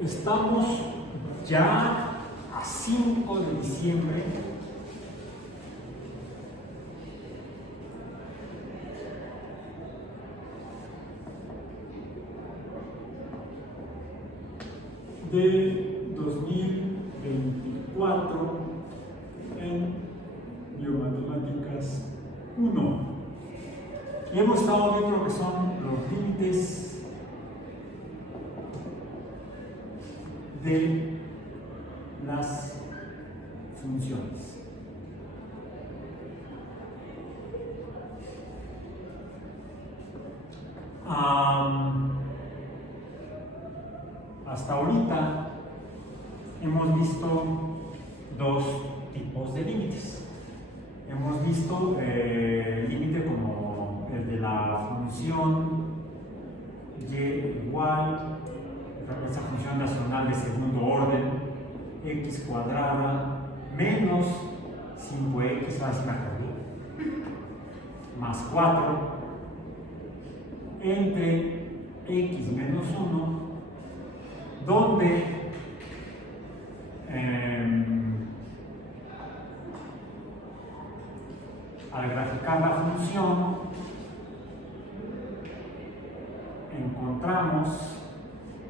Estamos ya a 5 de diciembre de 2024 en Biomatemáticas 1. Y hemos estado viendo lo que son los límites de las funciones. Hasta ahorita hemos visto dos tipos de límites. Hemos visto el límite como el de la función y igual, esa función racional de segundo orden, x cuadrada menos 5x, más 4 entre x menos 1, donde al graficar la función encontramos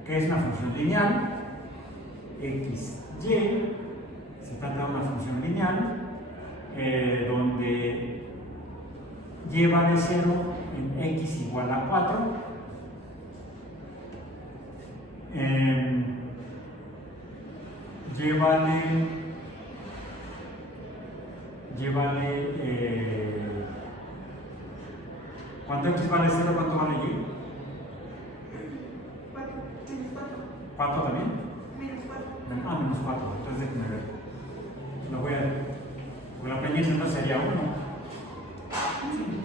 que es una función lineal, x, y, se trata de una función lineal, donde y vale 0 en x igual a 4, y vale ¿cuánto x vale 0? ¿Cuánto vale y? 4 también. Menos 4. Menos 4. Entonces déjenme ver. Lo voy a ver. Porque la pendiente no sería 1.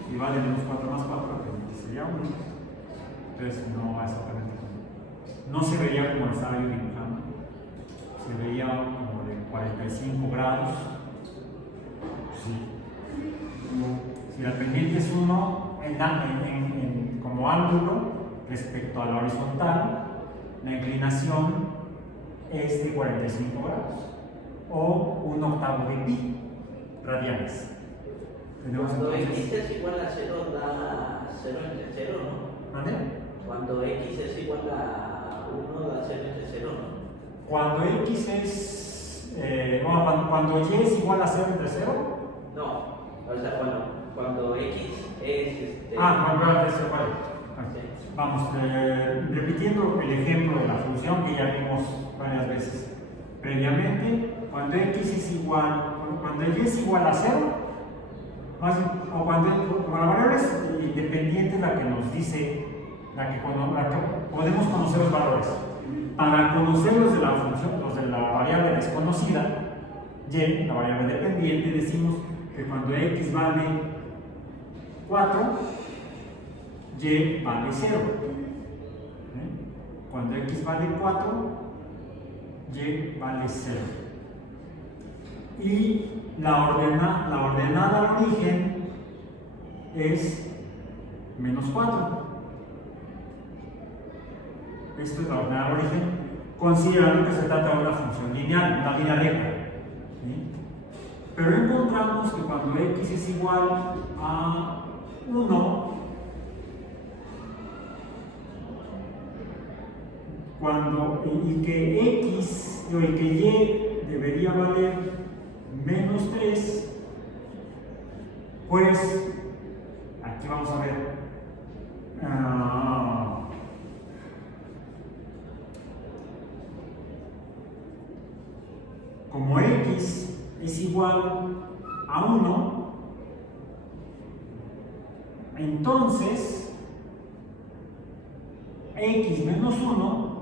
Si vale menos 4 más 4, la pendiente sería 1. Entonces no exactamente. No se vería como lo estaba yo dibujando. Se veía como de 45 grados. Sí. Si la pendiente es 1 como ángulo respecto a la horizontal, la inclinación es de 45 grados o 1/8 de pi radianes. Cuando x es igual a 0 da 0 entre 0, ¿no? ¿Vale? Cuando x es igual a 1 da 0 entre 0, ¿no? Cuando x es... cuando y es igual a 0 entre 0. No, o sea, cuando x es... cuando es 0, vale. Vamos, repitiendo el ejemplo de la función que ya vimos varias veces previamente, cuando x es igual, cuando y es igual a 0, o cuando la variable es independiente, la que nos dice, la que podemos conocer los valores. Para conocer los de la función, los de la variable desconocida, y, la variable dependiente, decimos que cuando x vale 4, y vale 0. Cuando x vale 4, y vale 0. Y la ordenada al origen es menos 4. Esto es la ordenada al origen, considerando que se trata de una función lineal, una línea recta. Pero encontramos que cuando x es igual a 1, y que x y que y debería valer menos 3, pues aquí vamos a ver como x es igual a 1, entonces x menos 1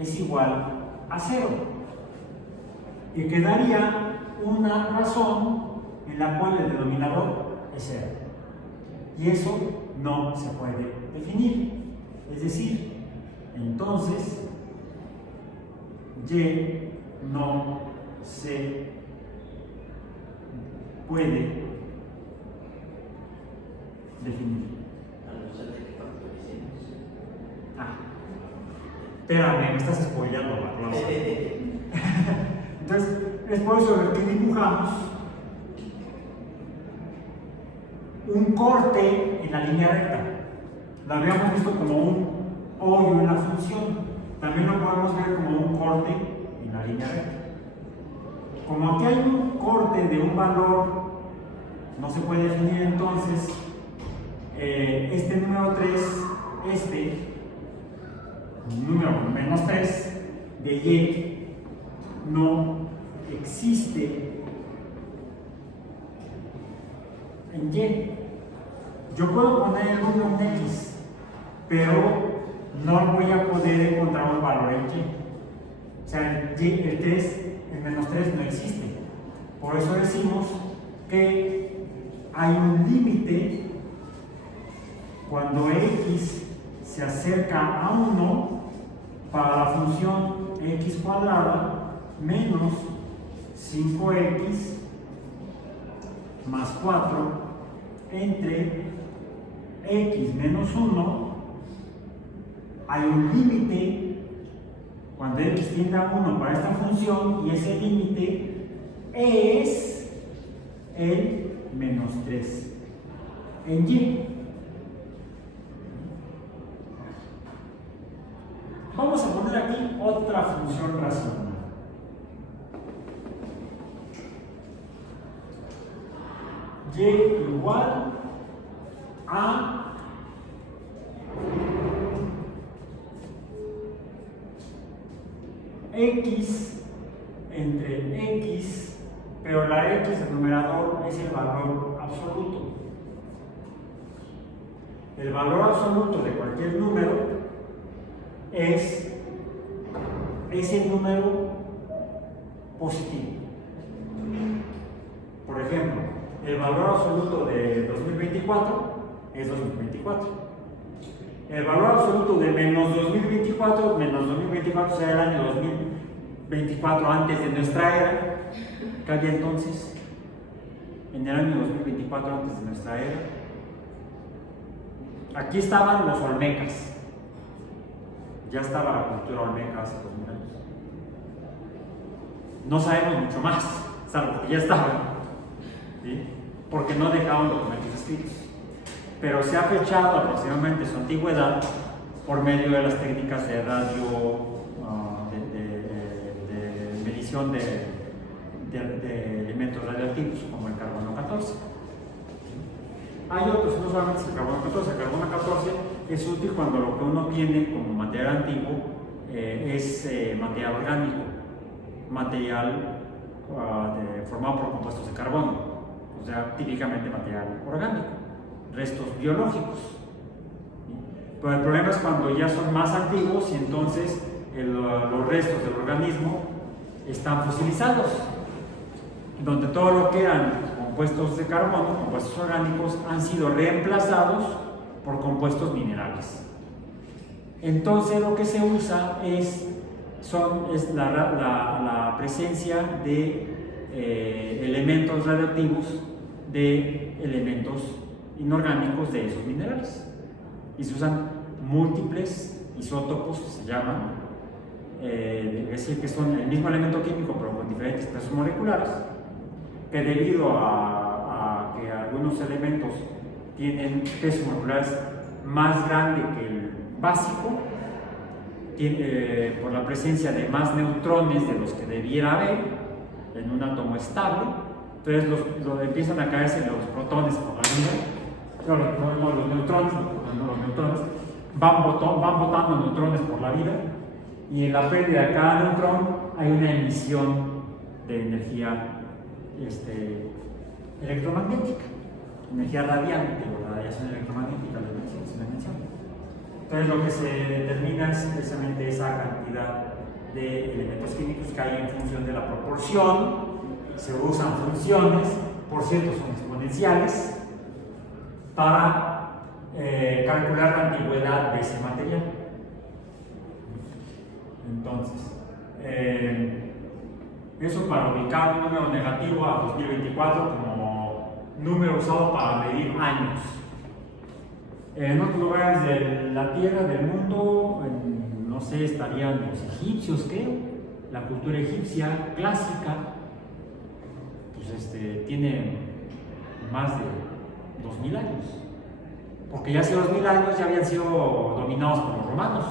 es igual a 0, y quedaría una razón en la cual el denominador es 0, y eso no se puede definir. Es decir, entonces y no se puede definir. A no ser de que factoricemos. Espérame, me estás spoileando la clase. Entonces, es por eso que dibujamos un corte en la línea recta. Lo habíamos visto como un hoyo en la función. También lo podemos ver como un corte en la línea recta. Como aquí hay un corte de un valor, no se puede definir entonces este número 3, número menos 3 de y no existe en y. Yo puedo poner el número en x, pero no voy a poder encontrar un valor en y. O sea, el 3, el menos 3 no existe. Por eso decimos que hay un límite cuando x se acerca a 1 para la función x cuadrada menos 5x más 4 entre x menos 1. Hay un límite cuando x tiende a 1 para esta función, y ese límite es el menos 3 en y. Vamos a poner aquí otra función racional. Y igual a x entre x, pero la x del numerador es el valor absoluto. El valor absoluto de cualquier número es ese número positivo. Por ejemplo, el valor absoluto de 2024 es 2024. El valor absoluto de menos 2024 será el año 2024 antes de nuestra era. ¿Qué había entonces? En el año 2024 antes de nuestra era. Aquí estaban los olmecas. Ya estaba la cultura olmeca hace 2000 años. No sabemos mucho más, salvo que ya estaban, ¿sí? Porque no dejaron documentos escritos. Pero se ha fechado aproximadamente su antigüedad por medio de las técnicas de de medición de elementos radioactivos, como el carbono 14. Hay otros, no solamente el carbono 14. El carbono 14 es útil cuando lo que uno tiene como material antiguo es material orgánico, material formado por compuestos de carbono, o sea, típicamente material orgánico, restos biológicos. Pero el problema es cuando ya son más antiguos y entonces los restos del organismo están fosilizados, donde todo lo que eran compuestos de carbono, compuestos orgánicos, han sido reemplazados por compuestos minerales. Entonces lo que se usa es la presencia de elementos radioactivos, de elementos inorgánicos de esos minerales. Y se usan múltiples isótopos, se llaman, es decir, que son el mismo elemento químico pero con diferentes pesos moleculares, que debido a que algunos elementos tienen pesos moleculares más grande que el básico, por la presencia de más neutrones de los que debiera haber en un átomo estable, entonces empiezan a caerse los protones por la vida, los neutrones van botando neutrones por la vida, y en la pérdida de cada neutrón hay una emisión de energía electromagnética, energía radiante o radiación electromagnética, se menciona. Entonces lo que se determina es precisamente esa cantidad de elementos químicos que hay en función de la proporción. Se usan funciones, por cierto son exponenciales, para calcular la antigüedad de ese material. Entonces, eso para ubicar un número negativo a 2024 como número usado para medir años. En otros lugares de la Tierra, del mundo, no sé, estarían los egipcios, creo. La cultura egipcia clásica, pues tiene más de 2000 años. Porque ya hace 2000 años ya habían sido dominados por los romanos.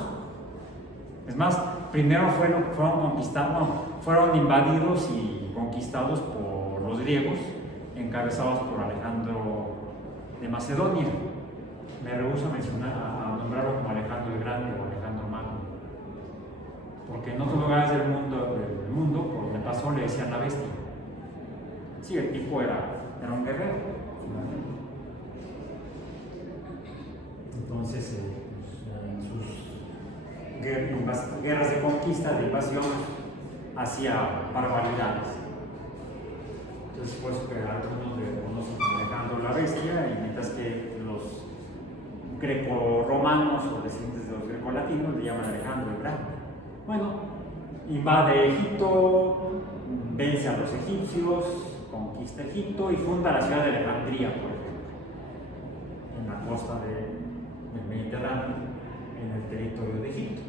Es más, primero fueron invadidos y conquistados por los griegos, encabezados por Alejandro de Macedonia. Me rehúso a nombrarlo como Alejandro el Grande o Alejandro Magno, porque en otros lugares del mundo por donde pasó, le decían la bestia. Sí, el tipo era un guerrero. Entonces, en sus guerras de conquista, de invasión, hacía barbaridades. Entonces, pues, algunos le conocen como Alejandro la Bestia, y mientras que los greco-romanos o descendientes de los grecolatinos le llaman Alejandro el Grande. Bueno, invade Egipto, vence a los egipcios, conquista Egipto y funda la ciudad de Alejandría, por ejemplo, en la costa del Mediterráneo, en el territorio de Egipto.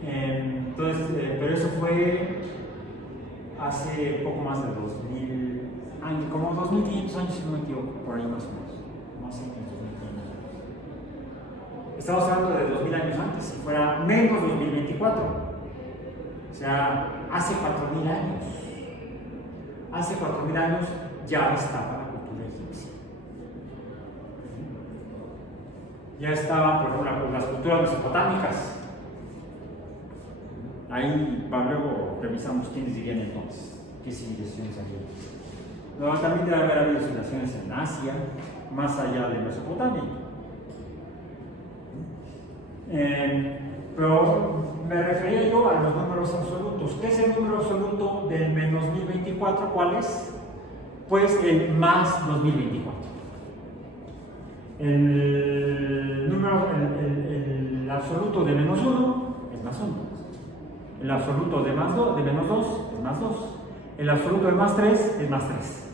Entonces, pero eso fue hace poco más de 2000 años, como 2500 años, si no me equivoco, por ahí más o menos. No sé, 2500 años. Estamos hablando de 2000 años antes, si fuera menos 2024. O sea, hace 4000 años. Hace 4000 años ya estaba la cultura egipcia. Ya estaban, por ejemplo, las culturas mesopotámicas. Ahí luego revisamos quiénes vivían entonces, qué civilizaciones había. Luego también debe haber habido civilizaciones en Asia, más allá de Mesopotamia. Pero me refería yo a los números absolutos. ¿Qué es el número absoluto del menos 1024? ¿Cuál es? Pues el más 2024. El absoluto de menos 1 es más 1. El absoluto de menos 2 es más 2. El absoluto de más 3 es más 3.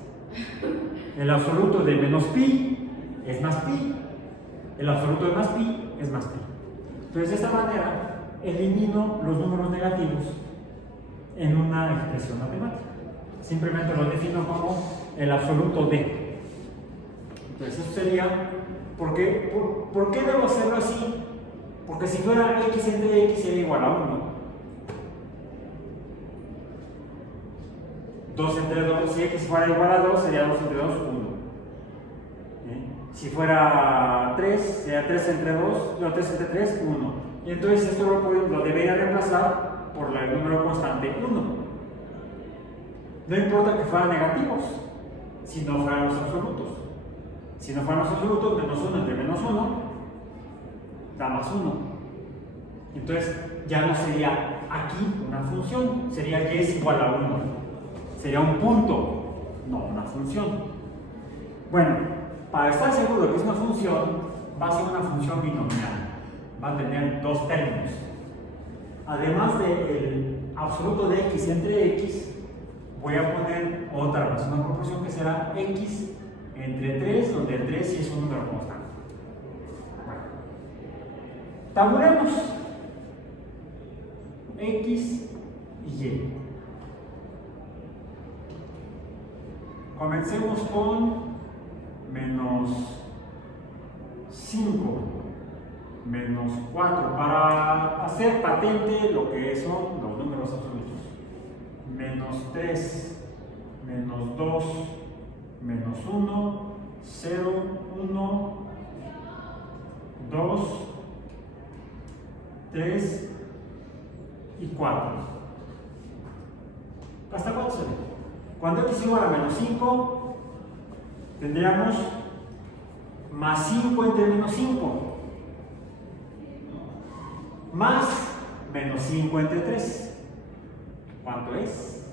El absoluto de menos pi es más pi. El absoluto de más pi es más pi. Entonces, de esta manera, elimino los números negativos en una expresión matemática. Simplemente lo defino como el absoluto de. Entonces, eso sería, ¿por qué debo hacerlo así? Porque si fuera x entre x sería igual a 1. 2 entre 2, si x fuera igual a 2, sería 2 entre 2, 1. Si fuera 3, sería 3 entre 2, no, 3 entre 3, 1. Y entonces esto lo debería reemplazar por el número constante 1. No importa que fueran negativos, si no fueran los absolutos. Si no fueran los absolutos, menos 1 entre menos 1 da más 1. Entonces ya no sería aquí una función, sería y es igual a 1. Sería un punto, no una función. Bueno, para estar seguro de que es una función, va a ser una función binomial. Va a tener dos términos. Además del absoluto de x entre x, voy a poner otra relación de proporción que será x entre 3, donde el 3 sí es un número constante. Bueno, tabulemos x y y. Comencemos con menos 5, menos 4, para hacer patente lo que son los números absolutos. Menos 3, menos 2, menos 1, 0, 1, 2, 3 y 4. ¿Hasta cuánto se ve? Cuando x es igual a menos 5, tendríamos más 5 entre menos 5, más menos 5 entre 3. ¿Cuánto es?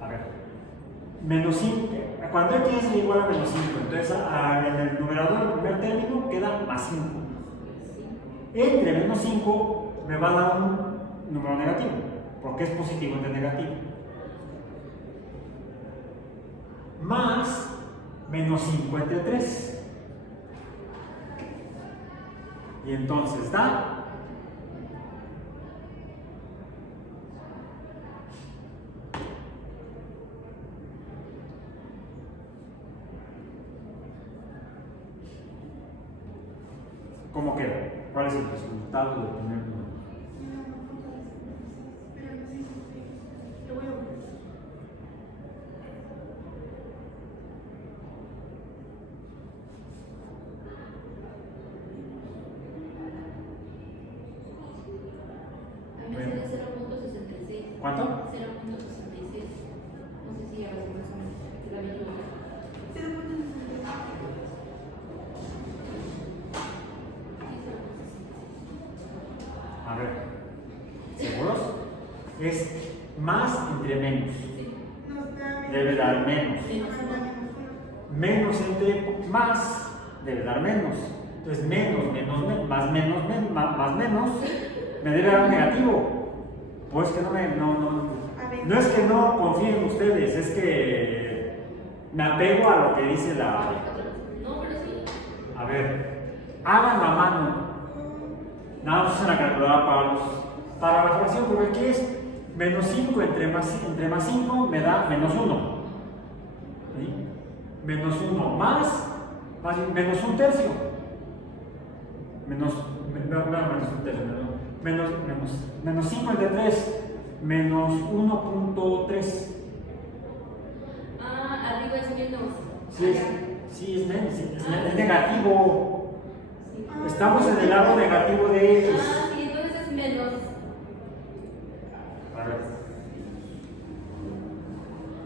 A ver, menos 5, cuando x es igual a menos 5, entonces en el numerador del primer término queda más 5. Entre menos 5 me va a dar un número negativo, porque es positivo entre negativo. Más menos 5 entre 3. Y entonces da ¿cómo queda? ¿Cuál es el resultado del primer número? A mí me sale 0.66. ¿Cuánto? 0.66. No sé si a las personas que la vi yo. A ver, ¿seguros? Es más entre menos. Debe dar menos. Menos entre más debe dar menos. Entonces más menos me debe dar negativo. Pues que no es que no confíe en ustedes, es que me apego a lo que dice la. No, pero sí. A ver, háganlo a mano. Nada más usen la calculadora para la fracción, porque aquí es menos 5 entre más 5 me da menos 1. ¿Sí? Menos 1 más menos un tercio. Menos un tercio, menos 5 entre 3, menos 1.3. Ah, arriba es menos. Sí, es negativo. Estamos en el lado negativo de X. Ah, sí, entonces es menos. A ver.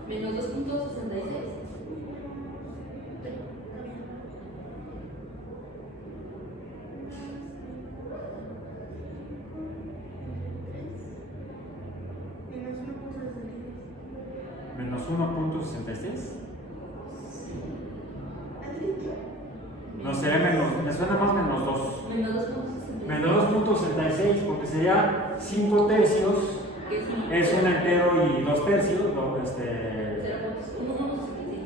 Menos 2.66. Menos 1.66. No sería menos, me suena más menos 2. Menos 2.66. Menos 2.66 porque sería 5 tercios, Que sí. es un entero y 2 tercios, ¿no? 0.166.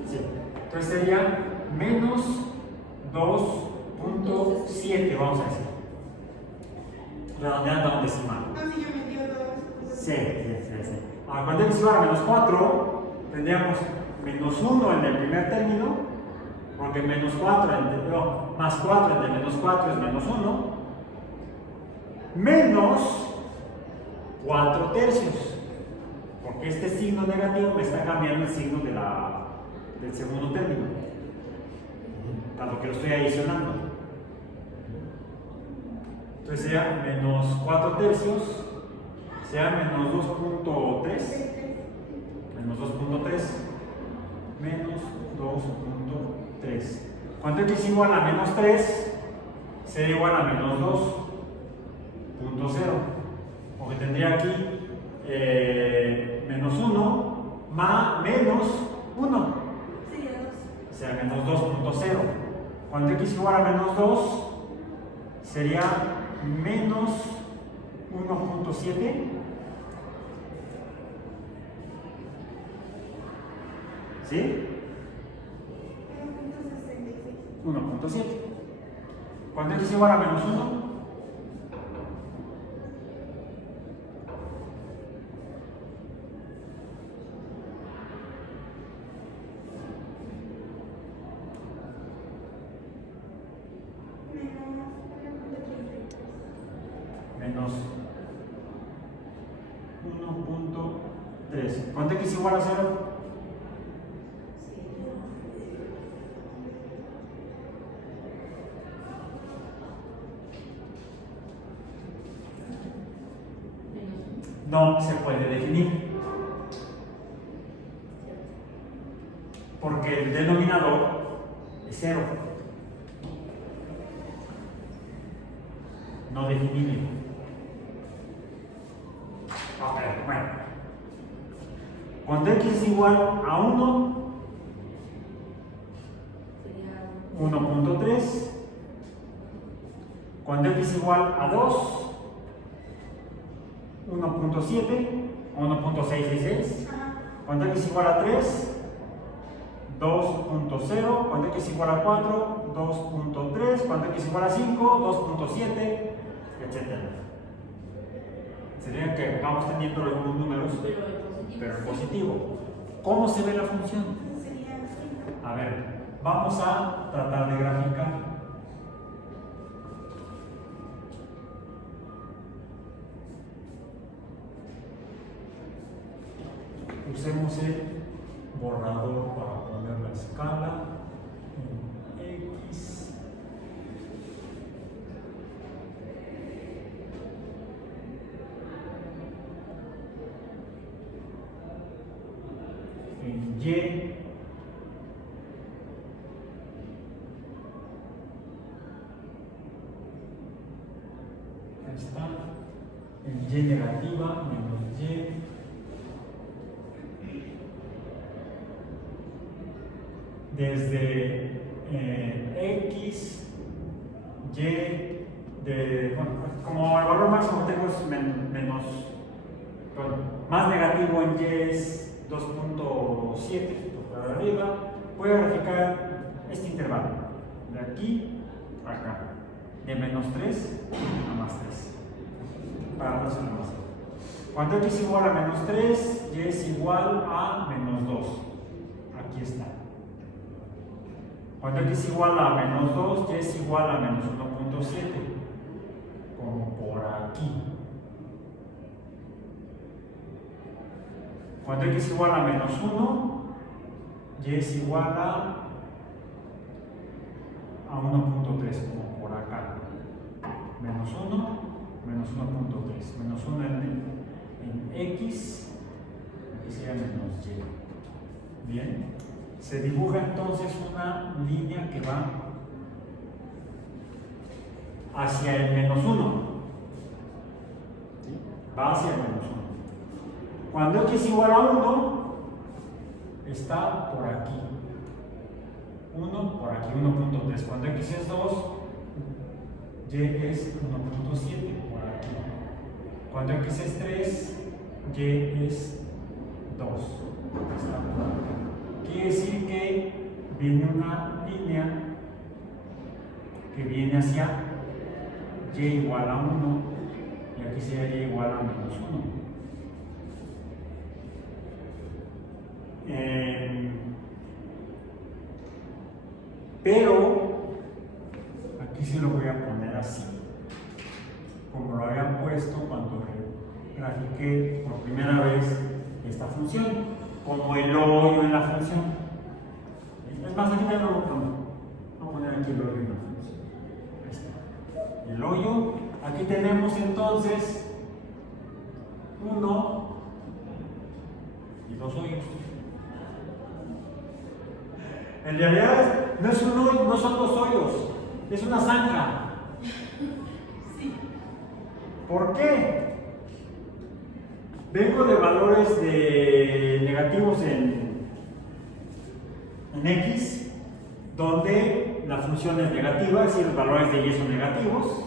Sí. Entonces sería menos 2.7, vamos a decir. Redondeando a un decimal. Sí. Ahora, cuando x igual a menos 4, tendríamos menos 1 en el primer término, porque más 4 entre menos 4 es menos 1, menos 4 tercios, porque este signo negativo me está cambiando el signo del segundo término, tanto que lo estoy adicionando. Entonces sería menos 4 tercios, sea menos 2.3, menos 2.3. Cuando x igual a menos 3, será igual a menos 2.0, porque tendría aquí menos 1 más menos 1, o sea, menos 2.0. Cuando x igual a menos 2, sería menos 1.7. ¿Sí? 1.7. Cuando x igual a menos 1, menos 1.3. Cuando x igual a 0, no se puede definir, porque el denominador es 0. No definible. Ok, bueno. Cuando x es igual a 1, 1.3. Cuando x es igual a 2, 1.7 o 1.666. Cuando x es igual a 3, 2.0. Cuando x es igual a 4, 2.3. cuando x igual a 5, 2.7, etc. Sería que vamos teniendo los mismos números, pero en positivo. ¿Cómo se ve la función? A ver, vamos a tratar de graficar. Usemos el borrador para poner la escala en X. En Y. Ahí está. En Y negativa menos Y. Desde X, Y, bueno, como el valor máximo tengo es menos, bueno, más negativo en Y es 2.7 para arriba, voy a graficar este intervalo, de aquí a acá, de menos 3 a más 3, para no hacer más. Cuando X es igual a menos 3, Y es igual a menos 2, aquí está. Cuando x es igual a menos 2, y es igual a menos 1.7, como por aquí. Cuando x es igual a menos 1, y es igual a 1.3, como por acá. Menos 1, menos 1.3. Menos 1 en x, aquí sería menos y. Bien. Se dibuja entonces una línea que va hacia el menos 1. ¿Sí? Va hacia el menos 1. Cuando x es igual a 1, está por aquí. 1 por aquí, 1.3. Cuando x es 2, y es 1.7 por aquí. Cuando x es 3, y es 2. Está por aquí. Quiere decir que viene una línea que viene hacia y igual a 1 y aquí sería y igual a menos 1. Pero aquí sí lo voy a poner así, como lo había puesto cuando grafiqué por primera vez esta función. Como el hoyo en la función. Es más, aquí también lo pongo. Vamos a poner aquí el hoyo en la función. Ahí está. El hoyo. Aquí tenemos entonces 1 y 2 hoyos. En realidad no es un hoyo, no son 2 hoyos, es una zanja. Sí. ¿Por qué? Vengo de valores de negativos en X, donde la función es negativa, es decir, los valores de Y son negativos.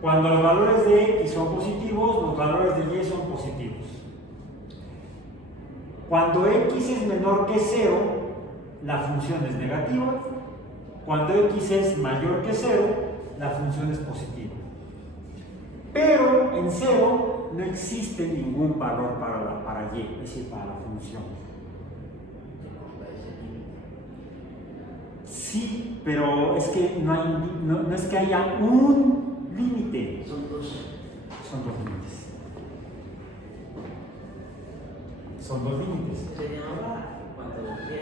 Cuando los valores de X son positivos, los valores de Y son positivos. Cuando X es menor que 0, la función es negativa. Cuando X es mayor que 0, la función es positiva. Pero en 0 no existe ningún valor para Y, es decir, para la función. Sí, pero es que no es que haya un límite. Son 2. Son 2 límites. Son 2 límites. Se llamaba, cuando se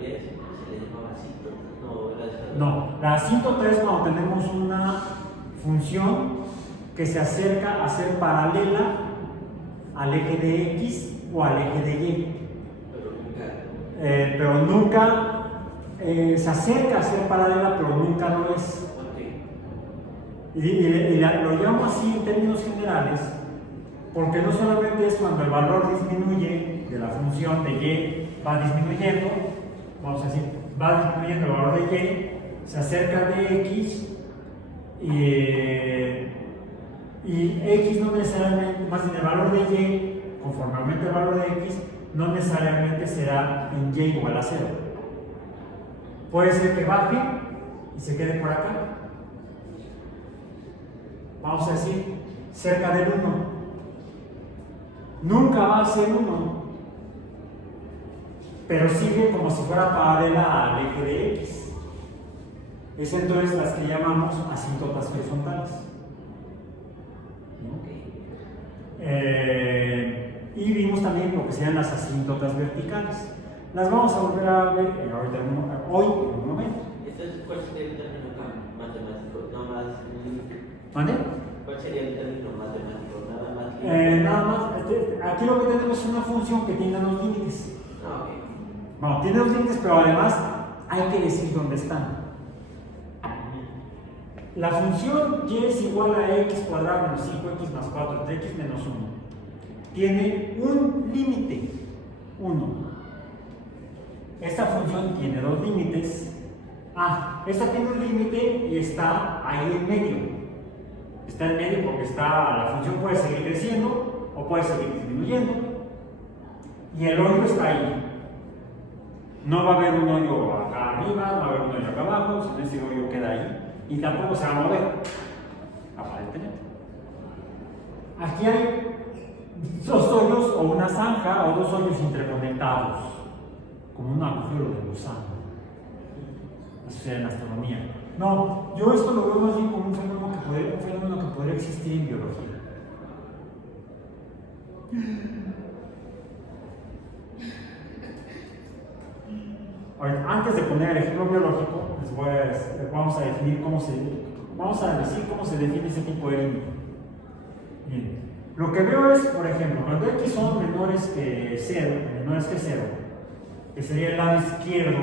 le llamaba asíntota. No, la asíntota es cuando tenemos una función que se acerca a ser paralela al eje de X o al eje de Y. Pero nunca se acerca a ser paralela, pero nunca lo es. Y lo llamo así en términos generales, porque no solamente es cuando el valor disminuye de la función de Y, va disminuyendo, vamos a decir, va disminuyendo el valor de Y, se acerca de X y X no necesariamente, más bien el valor de Y, conforme aumenta el valor de X, no necesariamente será en Y igual a 0. Puede ser que baje y y se quede por acá. Vamos a decir, cerca del 1. Nunca va a ser 1, pero sigue como si fuera paralela al eje de X. Es entonces las que llamamos asíntotas horizontales. Y vimos también lo que serían las asíntotas verticales. Las vamos a volver a ver hoy en un momento. Entonces, ¿cuál sería el término matemático? No más. ¿Vale? ¿Cuál sería el término matemático? Nada más. Nada más, aquí lo que tenemos es una función que tiene los límites. Ah, ok. Bueno, tiene los límites, pero además hay que decir dónde están. La función y es igual a x cuadrado menos 5x más 4 de x menos 1. Tiene un límite, 1. Esta función tiene dos límites. Esta tiene un límite y está ahí en medio. Está en medio porque la función puede seguir creciendo o puede seguir disminuyendo. Y el hoyo está ahí. No va a haber un hoyo acá arriba, no va a haber un hoyo acá abajo, sino ese hoyo queda ahí. Y tampoco se va a mover, aparentemente. Aquí hay dos hoyos o una zanja o dos hoyos interconectados, como un agujero de gusano. Eso sería en astronomía. No, yo esto lo veo más bien como un fenómeno que podría existir en biología. Ahora, antes de poner el ejemplo biológico, vamos a decir cómo se define ese tipo de límite. Bien, lo que veo es, por ejemplo, cuando x son menores que 0, que sería el lado izquierdo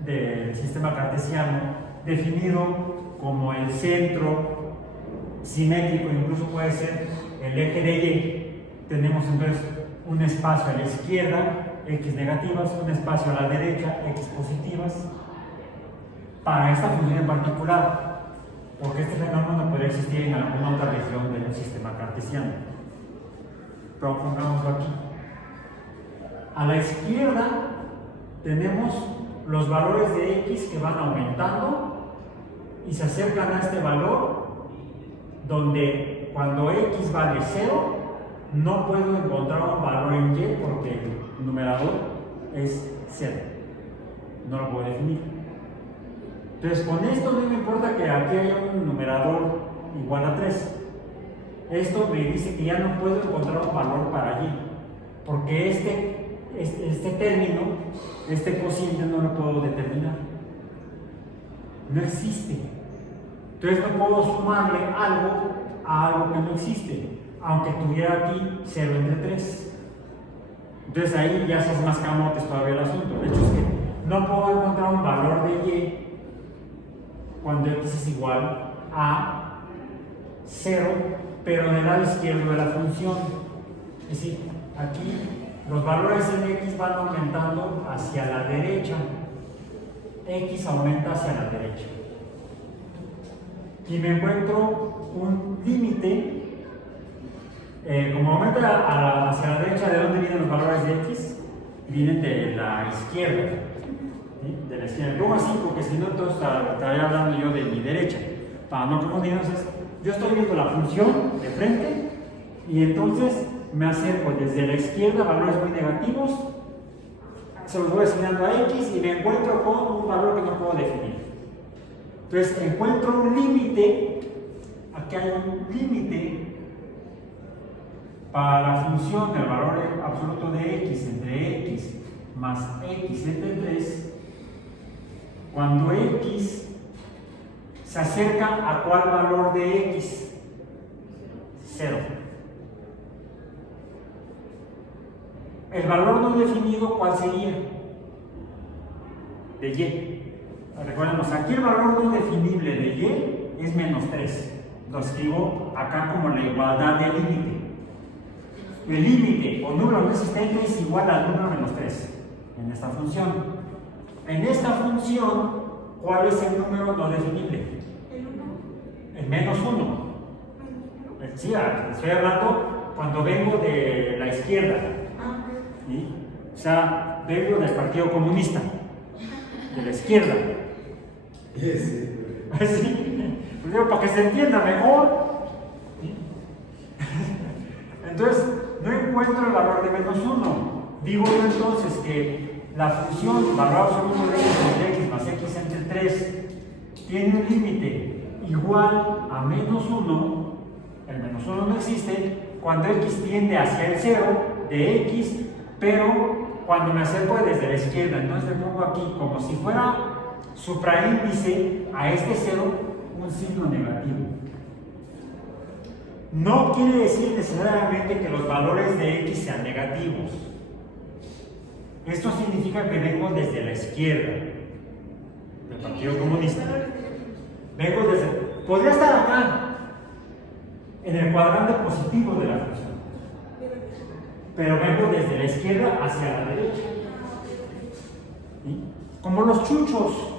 del sistema cartesiano, definido como el centro simétrico, incluso puede ser el eje de y, tenemos entonces un espacio a la izquierda, x negativas, un espacio a la derecha, x positivas, para esta función en particular, porque este fenómeno podría existir en alguna otra región del sistema cartesiano. Pero pongámoslo aquí. A la izquierda tenemos los valores de x que van aumentando y se acercan a este valor, donde cuando x vale 0, no puedo encontrar un valor en y porque el numerador es 0. No lo puedo definir. Entonces, con esto no me importa que aquí haya un numerador igual a 3. Esto me dice que ya no puedo encontrar un valor para y, porque este término, este cociente no lo puedo determinar. No existe. Entonces no puedo sumarle algo a algo que no existe, aunque tuviera aquí 0 entre 3. Entonces ahí ya se hace más camotes todavía el asunto. De hecho es que no puedo encontrar un valor de y cuando x es igual a 0, pero del lado izquierdo de la función. Es decir, aquí los valores en x van aumentando hacia la derecha. X aumenta hacia la derecha. Y me encuentro un límite. Como aumenta hacia la derecha, ¿de dónde vienen los valores de x? Vienen de la izquierda. ¿Sí? De la izquierda. Pongo así porque si no, entonces estaría hablando yo de mi derecha. Para no confundirnos, yo estoy viendo la función de frente y entonces me acerco desde la izquierda, valores muy negativos, se los voy asignando a x y me encuentro con un valor que no puedo definir. Entonces encuentro un límite, aquí hay un límite para la función del valor absoluto de x entre x más x entre 3, cuando x se acerca a cuál valor de x, 0. El valor no definido, ¿cuál sería? De y. Recuerden, aquí el valor no definible de y es menos 3. Lo escribo acá como la igualdad del límite. El límite o número no existente es igual al número menos 3 en esta función. En esta función, ¿cuál es el número no definible? El menos 1. Sí, estoy hablando cuando vengo de la izquierda. ¿Sí? O sea, vengo del Partido Comunista, de la izquierda. Así, pues digo, para que se entienda mejor. ¿Sí? Entonces, no encuentro el valor de menos 1. Digo yo entonces que la función valor absoluto de x más x entre 3 tiene un límite igual a menos 1. El menos 1 no existe cuando x tiende hacia el 0 de x, pero cuando me acerco desde la izquierda. Entonces le pongo aquí como si fuera supraíndice a este 0 un signo negativo. No quiere decir necesariamente que los valores de x sean negativos. Esto significa que vengo desde la izquierda del Partido Comunista. Vengo desde... Podría estar acá, en el cuadrante positivo de la función, pero vengo desde la izquierda hacia la derecha. ¿Sí? Como los chuchos,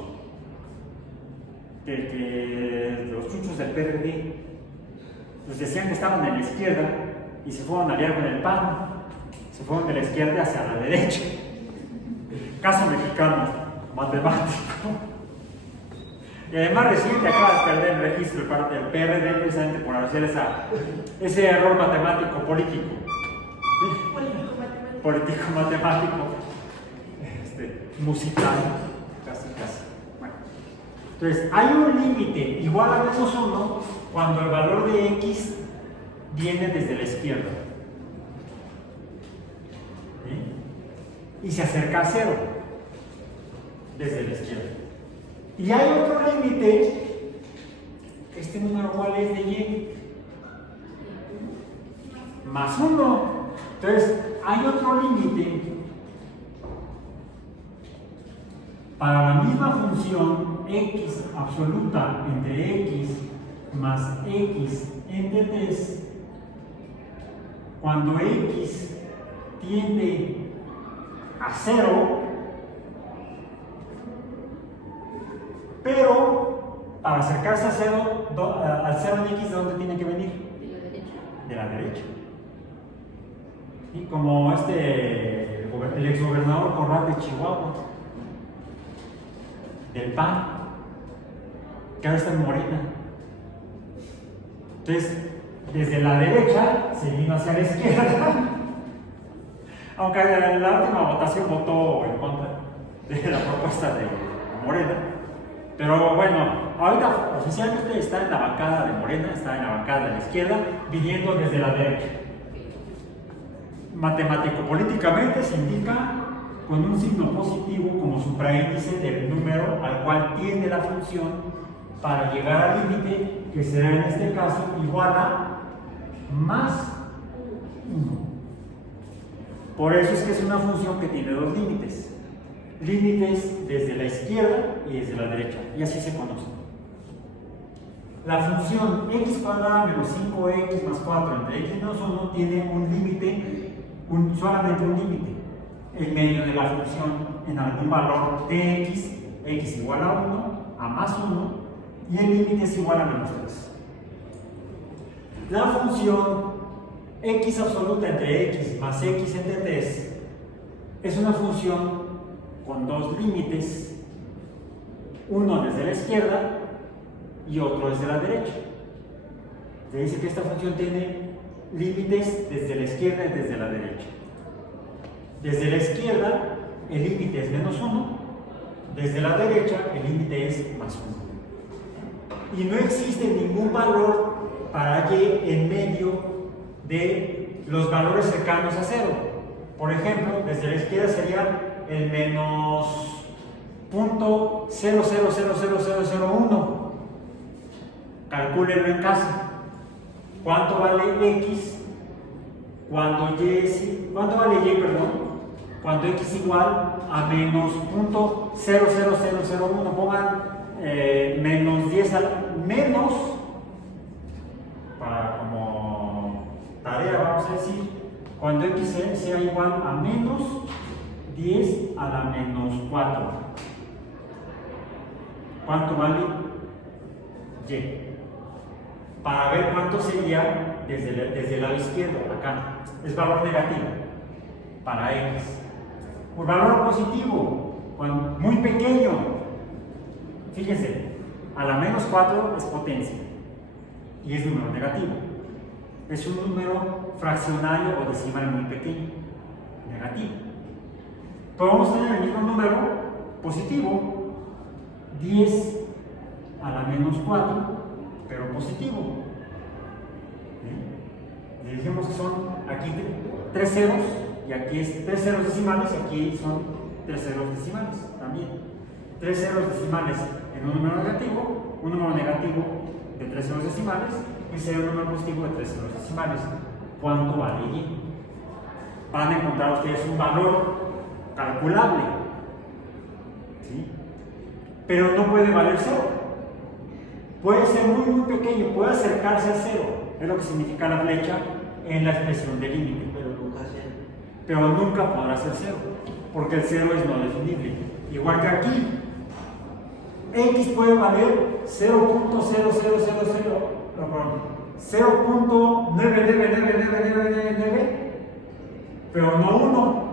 los chuchos del PRD, les decían que estaban en la izquierda y se fueron a aliar con el PAN, se fueron de la izquierda hacia la derecha. Caso mexicano, matemático. Y además reciente acaba de perder el registro del PRD precisamente por hacer ese error matemático político. ¿Sí? Político matemático, musical, casi. Bueno. Entonces, hay un límite igual a menos 1 cuando el valor de x viene desde la izquierda. ¿Sí? Y se acerca a 0 desde la izquierda. Y hay otro límite, este número cuál es de y, más 1. Entonces, hay otro límite para la misma función x absoluta entre x más x entre 3, cuando x tiende a 0, pero para acercarse a 0, al 0 de x, ¿de dónde tiene que venir? De la derecha. Y como el exgobernador Corral de Chihuahua, del PAN, que ahora está en Morena. Entonces, desde la derecha se vino hacia la izquierda. Aunque en la última votación votó en contra de la propuesta de Morena. Pero bueno, ahorita oficialmente está en la bancada de Morena, está en la bancada de la izquierda, viniendo desde la derecha. Matemático-políticamente se indica con un signo positivo como supraíndice del número al cual tiende la función para llegar al límite, que será en este caso igual a más 1. Por eso es que es una función que tiene dos límites. Límites desde la izquierda y desde la derecha, y así se conocen. La función x cuadrada menos 5x más 4 entre x menos 1 tiene un límite, solamente un límite, en medio de la función en algún valor de x igual a 1, a más 1, y el límite es igual a menos 3. La función x absoluta entre x más x entre 3 es una función con dos límites, uno desde la izquierda y otro desde la derecha. Se dice que esta función tiene límites desde la izquierda y desde la derecha. Desde la izquierda el límite es menos 1, desde la derecha el límite es más 1. Y no existe ningún valor para y en medio de los valores cercanos a 0. Por ejemplo, desde la izquierda sería el menos 0.000001. Calcúlenlo en casa. ¿Cuánto vale x cuando cuánto vale y, perdón? Cuando x igual a menos 0.00001. Pongan menos 10 menos, para como tarea vamos a decir, cuando x sea igual a menos 10 a la menos 4. ¿Cuánto vale y? Para ver cuánto sería desde el lado izquierdo, acá. Es valor negativo para x. Un valor positivo, muy pequeño. Fíjense, a la menos 4 es potencia y es número negativo. Es un número fraccionario o decimal muy pequeño, negativo. Pero vamos a tener el mismo número positivo, 10 a la menos 4, pero positivo. Le dijimos que son aquí 3 ceros, y aquí es 3 ceros decimales, y aquí son 3 ceros decimales también. 3 ceros decimales en un número negativo de 3 ceros decimales, y será un número positivo de 3 ceros decimales. ¿Cuánto vale y? Van a encontrar ustedes un valor calculable, ¿sí? Pero no puede valer 0. Puede ser muy pequeño, puede acercarse a 0, es lo que significa la flecha en la expresión de límite. Pero nunca podrá ser 0, porque el 0 es no definible. Igual que aquí, x puede valer 0.99999, pero no 1.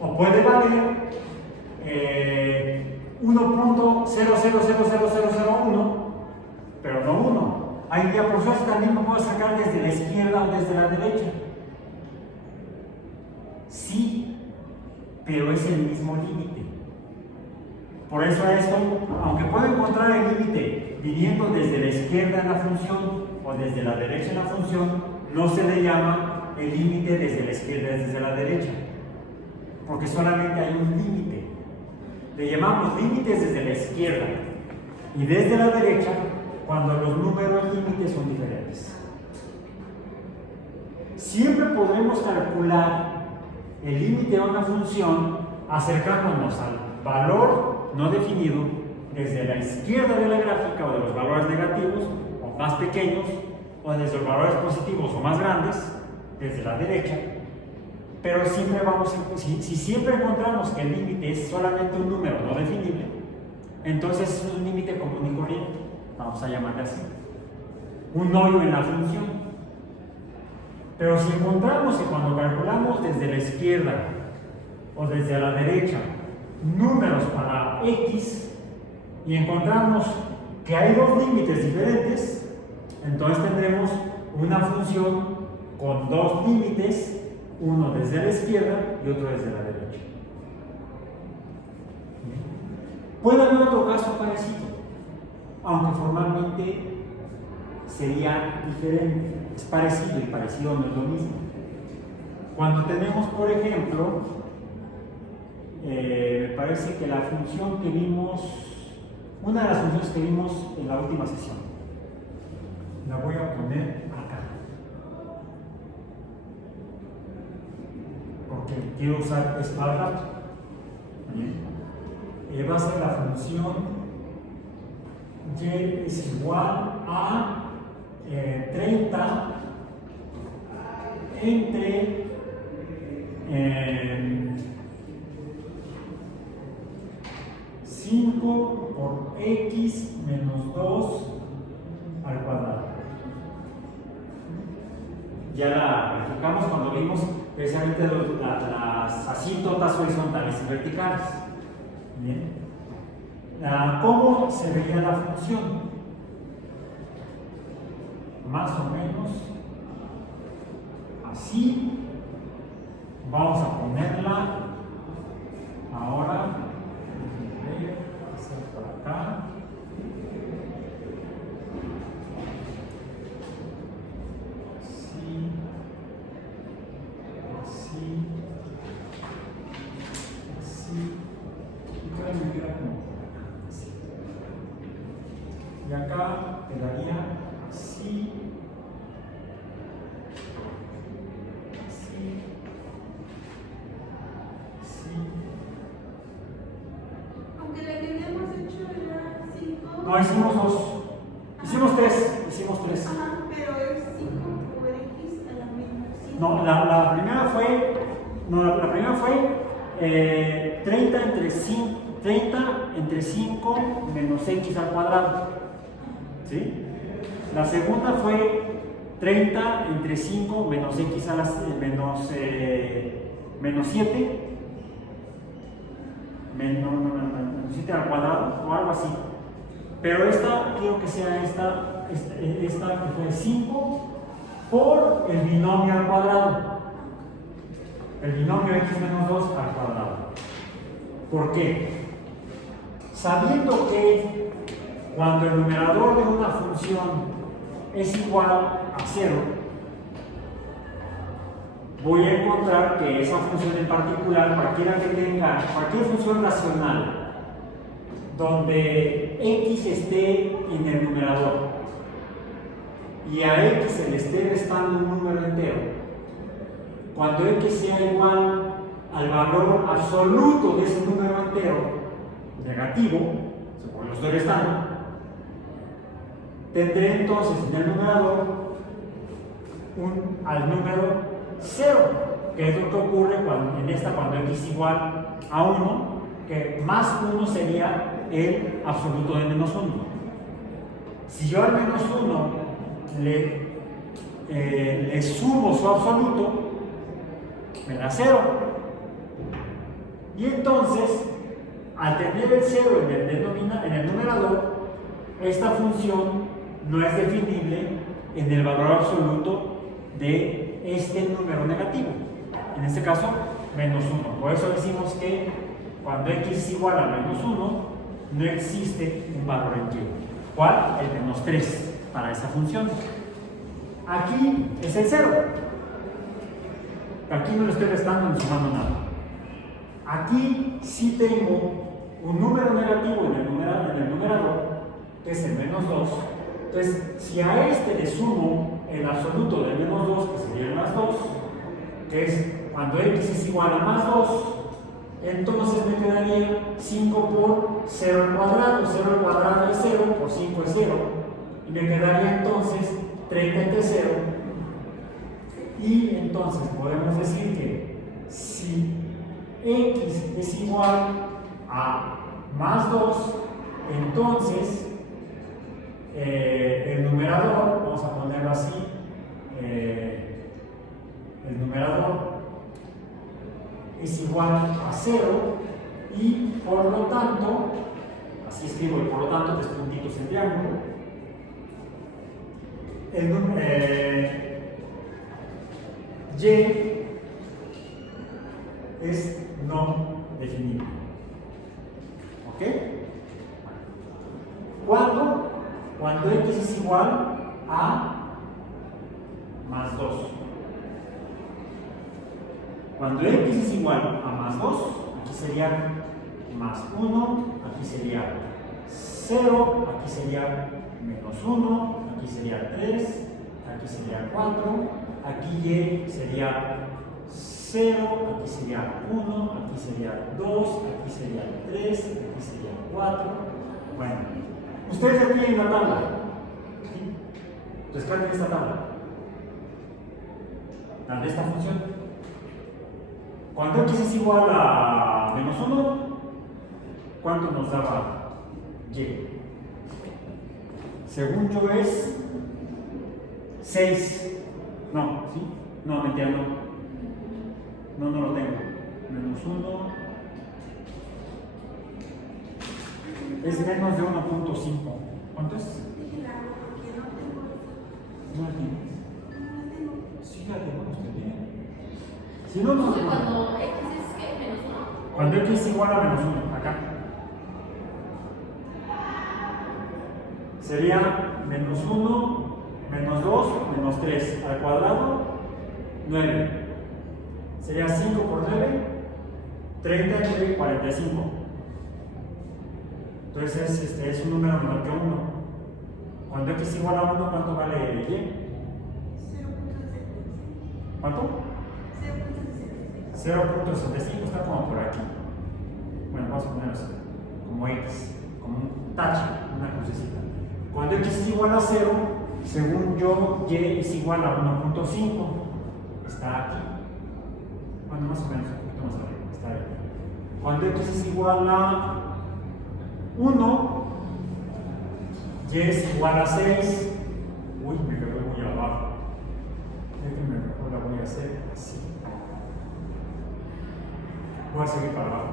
O puede valer 1.0000001, pero no 1. Hay diapositivas también lo puedo sacar desde la izquierda o desde la derecha. Sí, pero es el mismo límite. Por eso esto, aunque puedo encontrar el límite viniendo desde la izquierda en la función o desde la derecha en la función, no se le llama el límite desde la izquierda y desde la derecha, porque solamente hay un límite. Le llamamos límites desde la izquierda y desde la derecha cuando los números límites son diferentes. Siempre podremos calcular el límite de una función acercándonos al valor no definido desde la izquierda de la gráfica o de los valores negativos o más pequeños, o desde los valores positivos o más grandes desde la derecha. Pero siempre si siempre encontramos que el límite es solamente un número no definible, entonces es un límite común y corriente, vamos a llamarle así, un hoyo en la función. Pero si encontramos que cuando calculamos desde la izquierda o desde la derecha números para x y encontramos que hay dos límites diferentes, entonces tendremos una función con dos límites, uno desde la izquierda y otro desde la derecha. Puede haber otro caso parecido, aunque formalmente sería diferente. Es parecido y parecido no es lo mismo. Cuando tenemos, por ejemplo, me parece que la función que vimos, una de las funciones que vimos en la última sesión, la voy a poner acá, porque quiero usar esto al rato. Va a ser la función y es igual a 30 entre 5 por x menos 2 al cuadrado. Ya la verificamos cuando vimos precisamente las asíntotas horizontales y verticales. Bien. ¿Cómo se veía la función? Más o menos así. Vamos a ponerla ahora. Hacer por acá. Así. Así. Así. Y voy a medir como por acá. Así. Y acá quedaría así. No, hicimos dos. Hicimos tres. Ajá, pero es 5 por x a la menos 5. No, la primera fue 30 entre 5 menos x al cuadrado. ¿Sí? La segunda fue 30 entre 5 menos x a la menos 7. Menos 7 al cuadrado o algo así. Pero esta, quiero que sea esta que fue 5 por el binomio al cuadrado. El binomio x menos 2 al cuadrado. ¿Por qué? Sabiendo que cuando el numerador de una función es igual a 0, voy a encontrar que esa función en particular, cualquiera que tenga, cualquier función racional, donde x esté en el numerador y a x se le esté restando un número entero, cuando x sea igual al valor absoluto de ese número entero negativo, según lo estoy restando, tendré entonces en el numerador al número 0, que es lo que ocurre cuando x es igual a 1, que más 1 sería el absoluto de menos 1. Si yo al menos 1 le sumo su absoluto, me da 0. Y entonces, al tener el 0 en el numerador, esta función no es definible en el valor absoluto de este número negativo. En este caso, menos 1. Por eso decimos que cuando x es igual a menos 1, no existe un valor en y. ¿Cuál? El menos 3 para esa función. Aquí es el 0. Aquí no le estoy restando ni sumando nada. Aquí sí tengo un número negativo en el numerador, que es el menos 2. Entonces, si a este le sumo el absoluto del menos 2, que sería el más 2, que es cuando x es igual a más 2, entonces me quedaría 5 por 0 al cuadrado. 0 al cuadrado es 0, por 5 es 0. Y me quedaría entonces 30 entre 0. Y entonces podemos decir que si x es igual a más 2, entonces el numerador, vamos a ponerlo así, el numerador es igual a 0 y por lo tanto, así escribo el por lo tanto, 3 puntitos en triángulo, y es no definible. ¿Ok? Cuando x es igual a más 2. Cuando x es igual a más 2, aquí sería más 1, aquí sería 0, aquí sería menos 1, aquí sería 3, aquí sería 4, aquí y sería 0, aquí sería 1, aquí sería 2, aquí sería 3, aquí sería 4. Bueno, ustedes aquí en la tabla, ¿sí? Descarten esta tabla, la de esta función. Cuando x es igual a menos 1, ¿cuánto nos daba y? Según yo es 6. No, ¿sí? No, mentira, no. No lo tengo. Menos 1 es menos de 1.5. ¿Cuánto es? No la tienes. Sí, la tengo usted bien. Si no, no. Cuando x es que menos 1. Cuando x es igual a menos 1, acá. Sería menos 1, menos 2, menos 3 al cuadrado, 9. Sería 5 por 9, 30 entre 45. Entonces es un número menor que 1. Cuando x es igual a 1, ¿cuánto vale y? ¿Cuánto? 0.65, está como por aquí. Bueno, vamos a ponerlo así, como x, como un tache, una crucecita. Cuando x es igual a 0, según yo, y es igual a 1.5. Está aquí. Bueno, más o menos un poquito más arriba, está ahí. Cuando x es igual a 1, y es igual a 6. Uy, me quedé muy abajo. Déjenme mejor la voy a hacer así. Voy a seguir para abajo.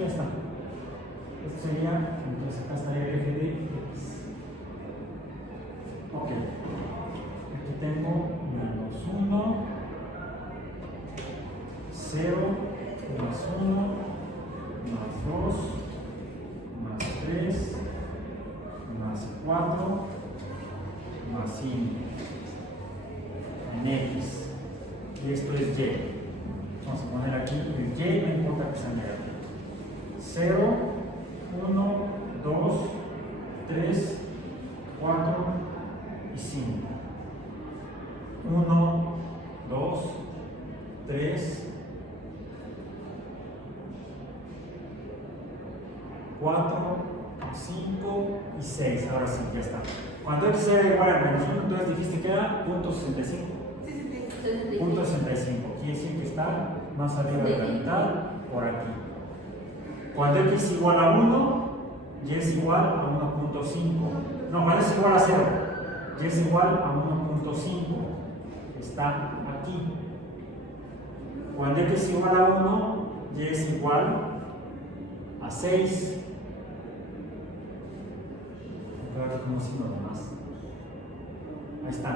ya está. Esto sería, entonces acá estaría el eje de X. Ok. Aquí tengo menos 1, 0, más 1, más 2, más 3, más 4, más 5 en X. Y esto es Y. Vamos a poner aquí el Y, no importa que sea negativo. 0, 1, 2, 3, 4 y 5. 1, 2, 3, 4, 5 y 6. Ahora sí, ya está. Cuando X era igual a menos 1, entonces dijiste que era .65. Punto 65. Quiere decir que está más arriba de la mitad, por aquí. Cuando X es igual a 1, Y es igual a 1.5. No, cuando es igual a 0, Y es igual a 1.5. Está aquí. Cuando X es igual a 1, Y es igual a 6. Claro, como si no más. Ahí está.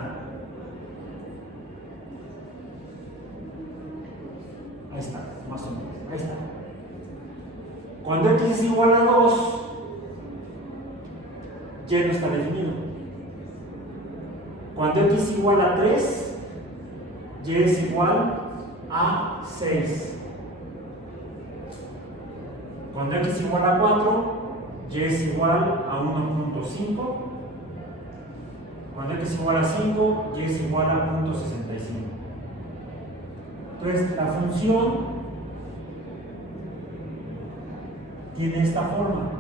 Ahí está, más o menos. Ahí está. Cuando X es igual a 2, Y no está definido. Cuando X es igual a 3, Y es igual a 6. Cuando X es igual a 4, Y es igual a 1.5. Cuando X es igual a 5, Y es igual a 0.65. Entonces, la función tiene esta forma.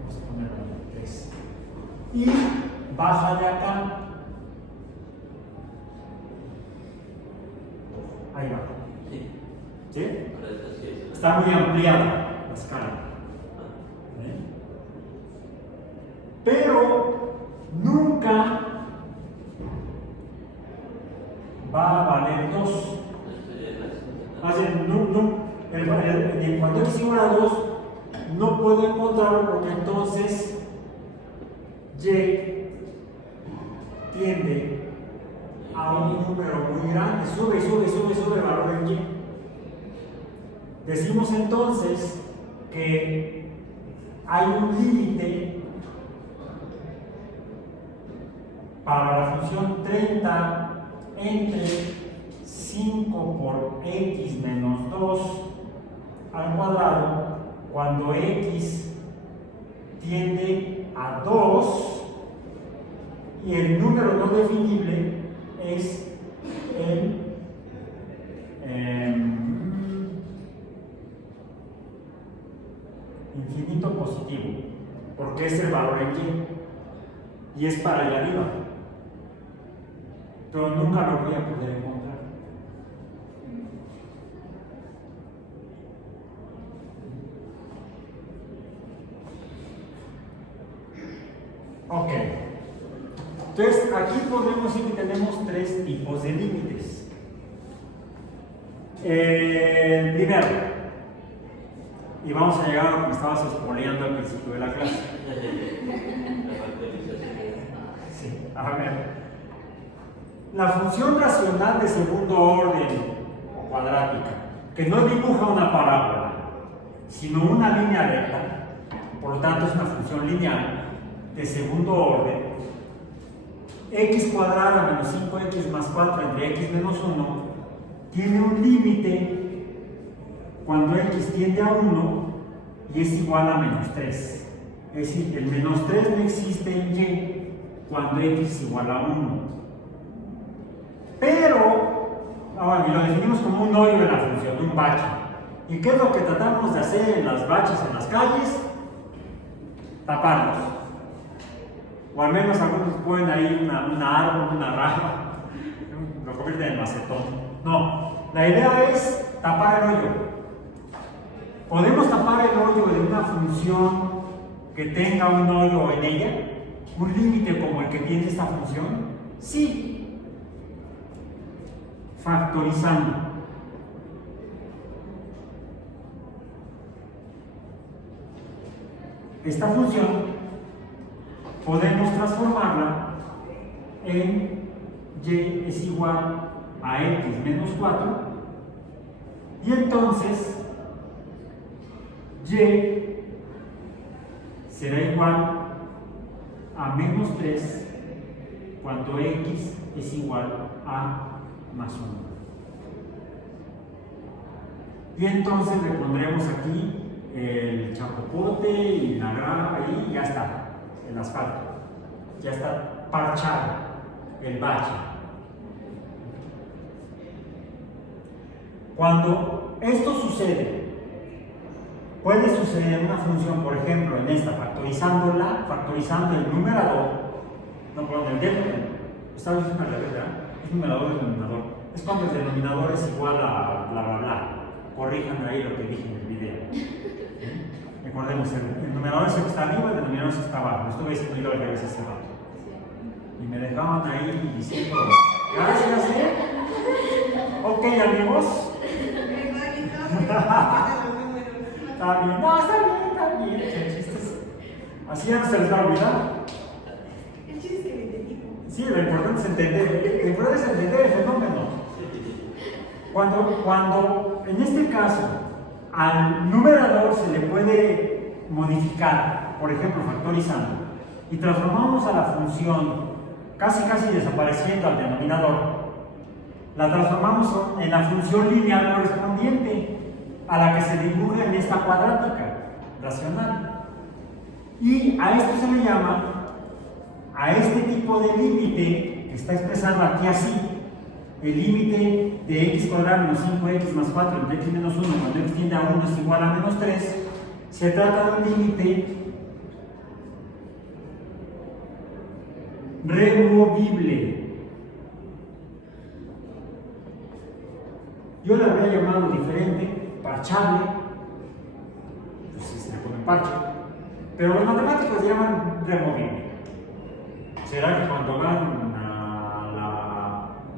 Vamos a ponerlo en 3. Y baja de acá. Ahí va. Sí. ¿Sí? Ahora esto sí es. Está muy ampliada la escala. ¿Eh? Pero nunca va a valer 2. Esto ya es la Más bien, cuando X igual a 2, no puedo encontrarlo porque entonces Y tiende a un número muy grande. Sube el valor de Y. Decimos entonces que hay un límite para la función 30 entre 5 por X menos 2 al cuadrado cuando X tiende a 2 y el número no definible es el infinito positivo, porque es el valor en Y y es para allá arriba, pero nunca lo voy a poder encontrar. Ok, entonces aquí podemos decir que tenemos 3 tipos de límites. Primero, y vamos a llegar a lo que me estabas expoliando al principio de la clase. Sí, a ver. La función racional de segundo orden o cuadrática, que no dibuja una parábola, sino una línea recta, por lo tanto es una función lineal de segundo orden, x cuadrada menos 5x más 4 entre x menos 1, tiene un límite cuando x tiende a 1 y es igual a menos 3. Es decir, el menos 3 no existe en y cuando x es igual a 1. Pero, y lo definimos como un hoyo en la función, un bache. ¿Y qué es lo que tratamos de hacer en las baches en las calles? Taparlos. O al menos algunos ponen ahí una árbol, una rama, lo convierten en macetón. No, la idea es tapar el hoyo. Podemos tapar el hoyo de una función que tenga un hoyo en ella, un límite como el que tiene esta función? Sí. Factorizando. Esta función podemos transformarla en y es igual a x menos 4 y entonces y será igual a menos 3 cuando x es igual a más 1. Y entonces le pondremos aquí el chapopote y la grava y ya está, el asfalto. Ya está parchado el bache. Cuando esto sucede, puede suceder una función, por ejemplo, en esta, factorizando el numerador, no, perdón, el denominador, está diciendo al revés, ¿verdad? Es numerador y denominador. Es cuando el denominador es igual a bla bla bla. Corrijan ahí lo que dije en el video. Recordemos, el numerador es el que está arriba, el denominador es el que está abajo. Estuve diciendo yo al revés hace rato. Y me dejaban ahí diciendo, gracias, ¿eh? Ok, amigos. Está bien, no, está bien, el chiste es, así ya no se les va a olvidar. El chiste es que me entendí. Sí, lo importante es entender, lo importante es entender el fenómeno. Cuando, en este caso, al numerador se le puede modificar, por ejemplo, factorizando, y transformamos a la función, casi desapareciendo al denominador, la transformamos en la función lineal correspondiente a la que se dibuja en esta cuadrática racional. Y a esto se le llama, a este tipo de límite, que está expresado aquí así, el límite de x cuadrado menos 5x más 4 entre x menos 1 cuando x tiende a 1 es igual a menos 3, se trata de un límite removible. Yo le habría llamado diferente, parchable, pues si se le pone parche, pero los matemáticos llaman removible. ¿Será que cuando van a la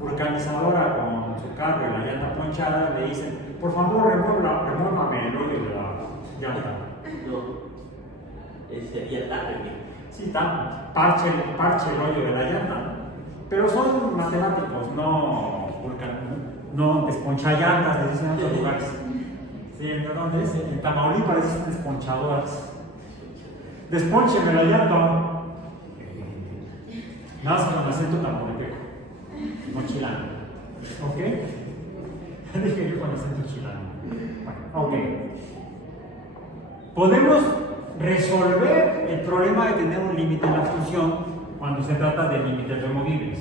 vulcanizadora con su carro y la llanta ponchada le dicen, por favor remóvame el hoyo de la llanta? No, sería tarde. Sí, parche el hoyo de la llanta, pero son matemáticos, no desponchallantas, les dicen en otros lugares. Sí, ¿en dónde es? En Tamaulipas les dicen desponchadoras. Despóncheme la llanta. Nada más con acento tamaulipeco, no chilano. ¿Ok? Dije yo con acento chilano. Bueno, ok. Podemos resolver el problema de tener un límite en la función cuando se trata de límites removibles.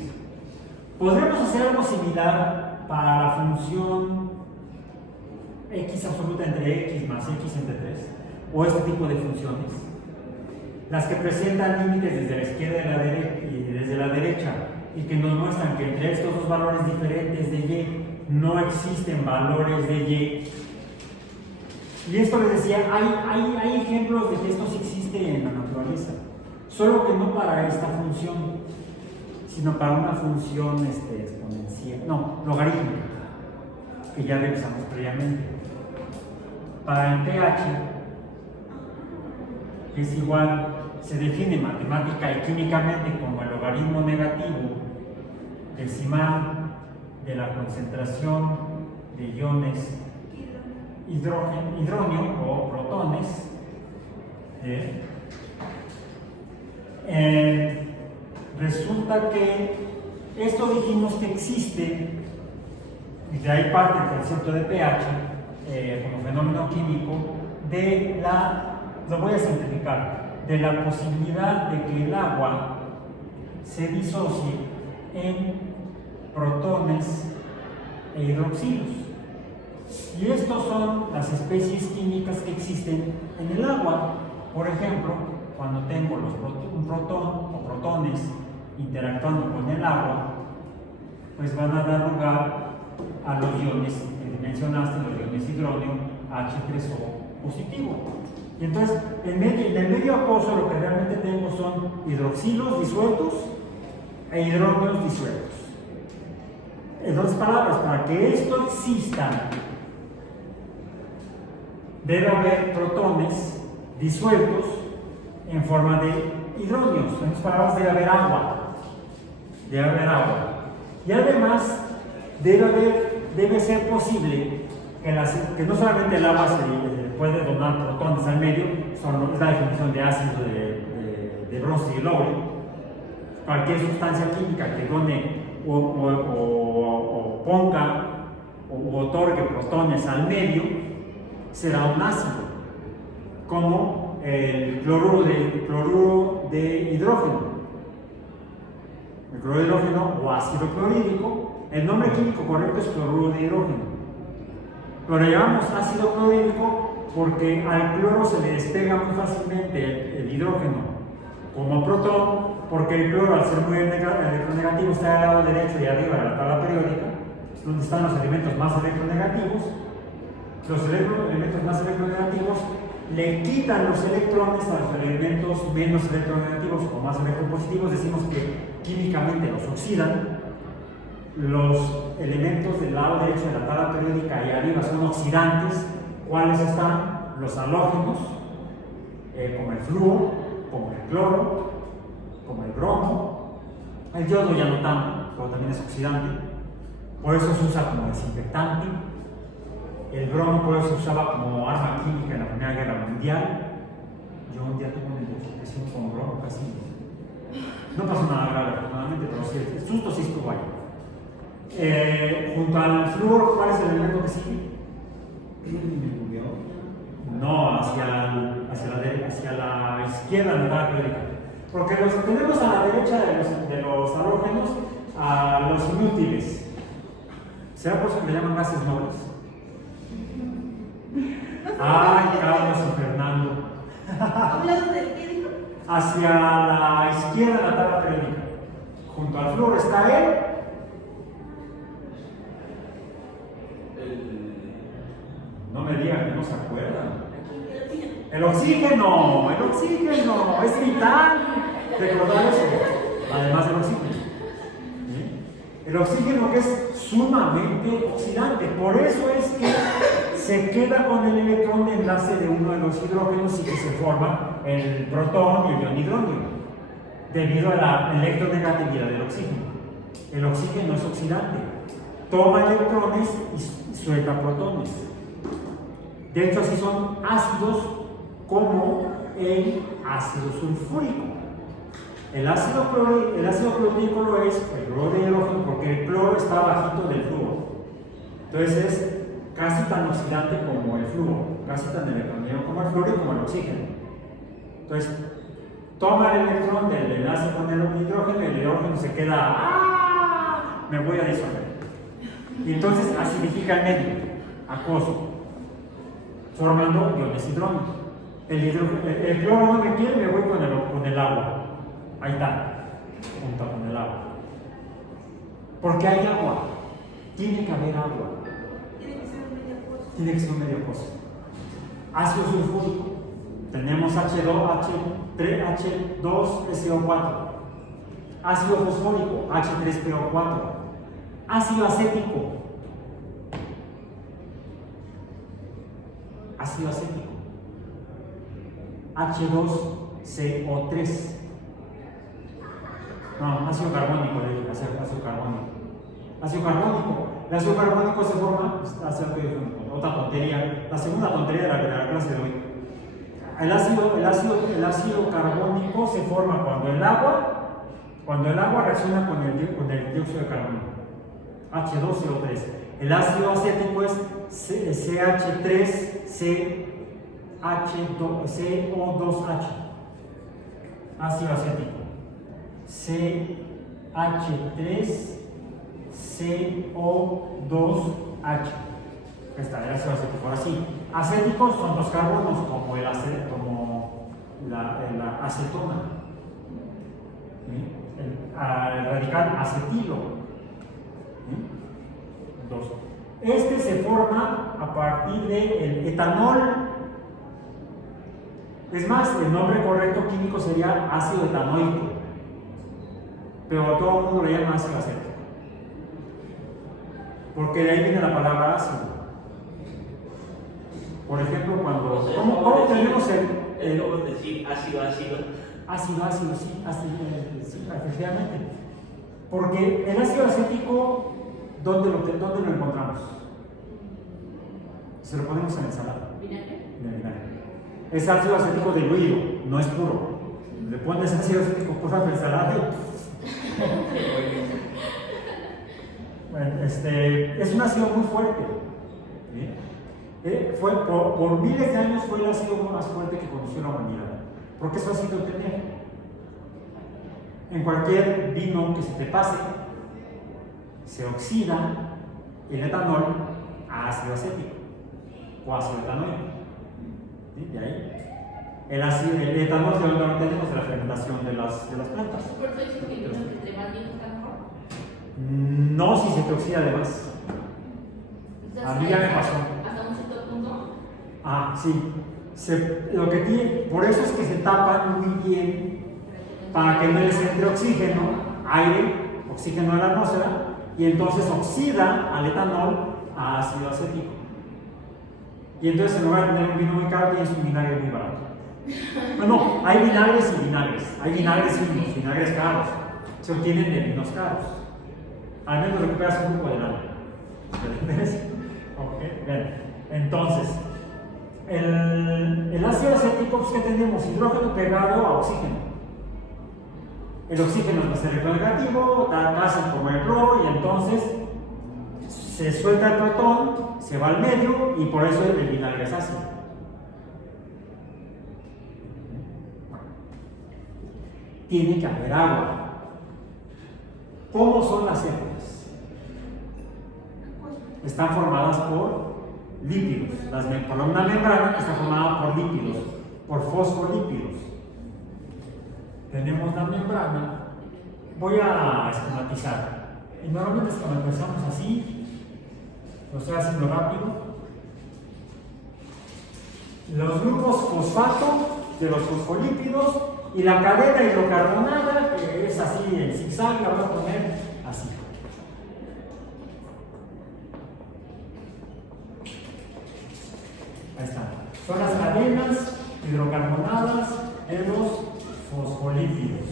Podremos hacer algo similar para la función x absoluta entre x más x entre 3, o este tipo de funciones, las que presentan límites desde la izquierda y desde la derecha, y que nos muestran que entre estos dos valores diferentes de y no existen valores de y. Y esto les decía, hay ejemplos de que esto sí existe en la naturaleza, solo que no para esta función, sino para una función exponencial, no, logarítmica, que ya revisamos previamente. Para el pH, que es igual, se define matemática y químicamente como el logaritmo negativo decimal de la concentración de iones hidrógeno o protones. Resulta que esto dijimos que existe, y de ahí parte el concepto de pH como fenómeno químico, de lo voy a simplificar, de la posibilidad de que el agua se disocie en protones e hidroxilos. Y estos son las especies químicas que existen en el agua. Por ejemplo, cuando tengo un protón o protones interactuando con el agua, pues van a dar lugar a los iones que mencionaste, los iones hidrógeno H3O positivo. Y entonces, en el medio acuoso lo que realmente tenemos son hidroxilos disueltos e hidrógenos disueltos. En otras palabras, para que esto exista, debe haber protones disueltos en forma de hidrógenos. En otras palabras, debe haber agua. Debe haber agua. Y además, debe ser posible que no solamente el agua se puede donar protones al medio, es la definición de ácido de bronce y louro. Cualquier sustancia química que done o ponga o otorgue protones al medio será un ácido, como el cloruro de hidrógeno. El cloruro de hidrógeno o ácido clorhídrico, el nombre químico correcto es cloruro de hidrógeno. Pero le llamamos ácido clorhídrico porque al cloro se le despega muy fácilmente el hidrógeno como protón, porque el cloro, al ser muy electronegativo, está al lado derecho y arriba de la tabla periódica, donde están los elementos más electronegativos. Los elementos más electronegativos le quitan los electrones a los elementos menos electronegativos o más electropositivos. Decimos que químicamente los oxidan. Los elementos del lado derecho de la tabla periódica y arriba son oxidantes. ¿Cuáles están? Los halógenos, como el flúor, como el cloro, como el bromo. El yodo ya no tanto, pero también es oxidante. Por eso se usa como desinfectante. El bromo por eso se usaba como arma química en la Primera Guerra Mundial. Yo un día tuve una intoxicación con bromo, casi. No pasó nada grave, afortunadamente, pero sí, el susto sí estuvo ahí. Junto al flúor, ¿cuál es el elemento que sigue? No, hacia la izquierda de la tabla periódica. Porque tenemos a la derecha de los halógenos a los inútiles. ¿Será por eso que le llaman gases nobles? Ay, Carlos y Fernando. ¿Hablando del qué dijo? Hacia la izquierda de la tabla periódica. Junto al flúor está él. No me digan que no se acuerdan. El oxígeno es vital recordar eso, además del oxígeno. ¿Sí? El oxígeno que es sumamente oxidante, por eso es que se queda con el electrón de enlace de uno de los hidrógenos y que se forma el protón y el ion hidrógeno, debido a la electronegatividad del oxígeno. El oxígeno es oxidante, toma electrones y suelta protones. De hecho, así son ácidos como el ácido sulfúrico. El ácido clorhídrico lo es el cloro de hidrógeno porque el cloro está bajito del flúor. Entonces es casi tan oxidante como el flúor, casi tan electronegativo como el flúor y como el oxígeno. Entonces, toma el electrón del enlace con el hidrógeno y el hidrógeno se queda, ¡ah! Me voy a disolver. Y entonces acidifica el medio, acuoso, formando iones hidrógenos. El cloro no me quiere, me voy con el agua. Ahí está, junto con el agua. Porque hay agua. Tiene que haber agua. Tiene que ser un medio acuoso. Tiene que ser un medio acuoso. Ácido sulfúrico. Tenemos H2SO4. Ácido fosfórico, H3PO4. Ácido acético. Ácido acético, H2CO3. No, ácido carbónico, ácido carbónico. Ácido carbónico. El ácido carbónico se forma, otra tontería, la segunda tontería de la clase de hoy. El ácido carbónico se forma cuando el agua reacciona con el dióxido de carbono, H2CO3. El ácido acético es CH3CO2H. Ácido acético. CH3CO2H. Está el ácido acético. Ahora sí, acéticos son los carbonos como la acetona. ¿Sí? El radical acetilo. ¿Sí? Este se forma a partir del etanol. Es más, el nombre correcto químico sería ácido etanoico, pero todo el mundo le llama ácido acético, porque de ahí viene la palabra ácido. Por ejemplo, cuando... O sea, ¿Cómo tenemos es como decir ácido? Ácido, sí, sí, efectivamente. Porque el ácido acético, ¿dónde lo encontramos? Se lo ponemos en ensalada. ¿Vinagre? En el vinagre. Es ácido acético diluido, no es puro. Le pones ácido acético puro a la ensalada. Bueno, es un ácido muy fuerte. Por miles de años fue el ácido más fuerte que conoció la humanidad. Porque es fácil de obtener. En cualquier vino que se te pase, se oxida el etanol a ácido acético o ácido etanoico. ¿Sí? De ahí. El etanol de donde lo tenemos de la fermentación de las plantas. ¿Por eso dicen que el vino que entre más viejo está mejor? No si se te oxida de más. A mí ya me pasó. ¿Hasta un cierto punto? Ah, sí. Lo que tiene, por eso es que se tapan muy bien para que no les entre oxígeno, aire, oxígeno a la atmósfera, y entonces oxida al etanol a ácido acético. Y entonces en lugar de tener un vino muy caro, tienes un vinagre muy barato. Bueno, hay vinagres y vinagres. Hay vinagres finos, vinagres caros. Se obtienen de vinos caros. Al menos recuperas un poco de lana. ¿Ves? Ok, bien. Entonces, el ácido acético, pues, ¿qué tenemos? Hidrógeno pegado a oxígeno. El oxígeno es más negativo, casi como el cloro, y entonces se suelta el protón, se va al medio, y por eso el vinagre es ácido. Tiene que haber agua. ¿Cómo son las células? Están formadas por lípidos. Por una membrana que está formada por lípidos, por fosfolípidos. Tenemos la membrana. Voy a esquematizar. Y normalmente esquematizamos así. Lo estoy haciendo rápido. Los grupos fosfato de los fosfolípidos y la cadena hidrocarbonada, que es así en zigzag, la voy a poner así. Ahí está. Son las cadenas hidrocarbonadas de los fosfolípidos.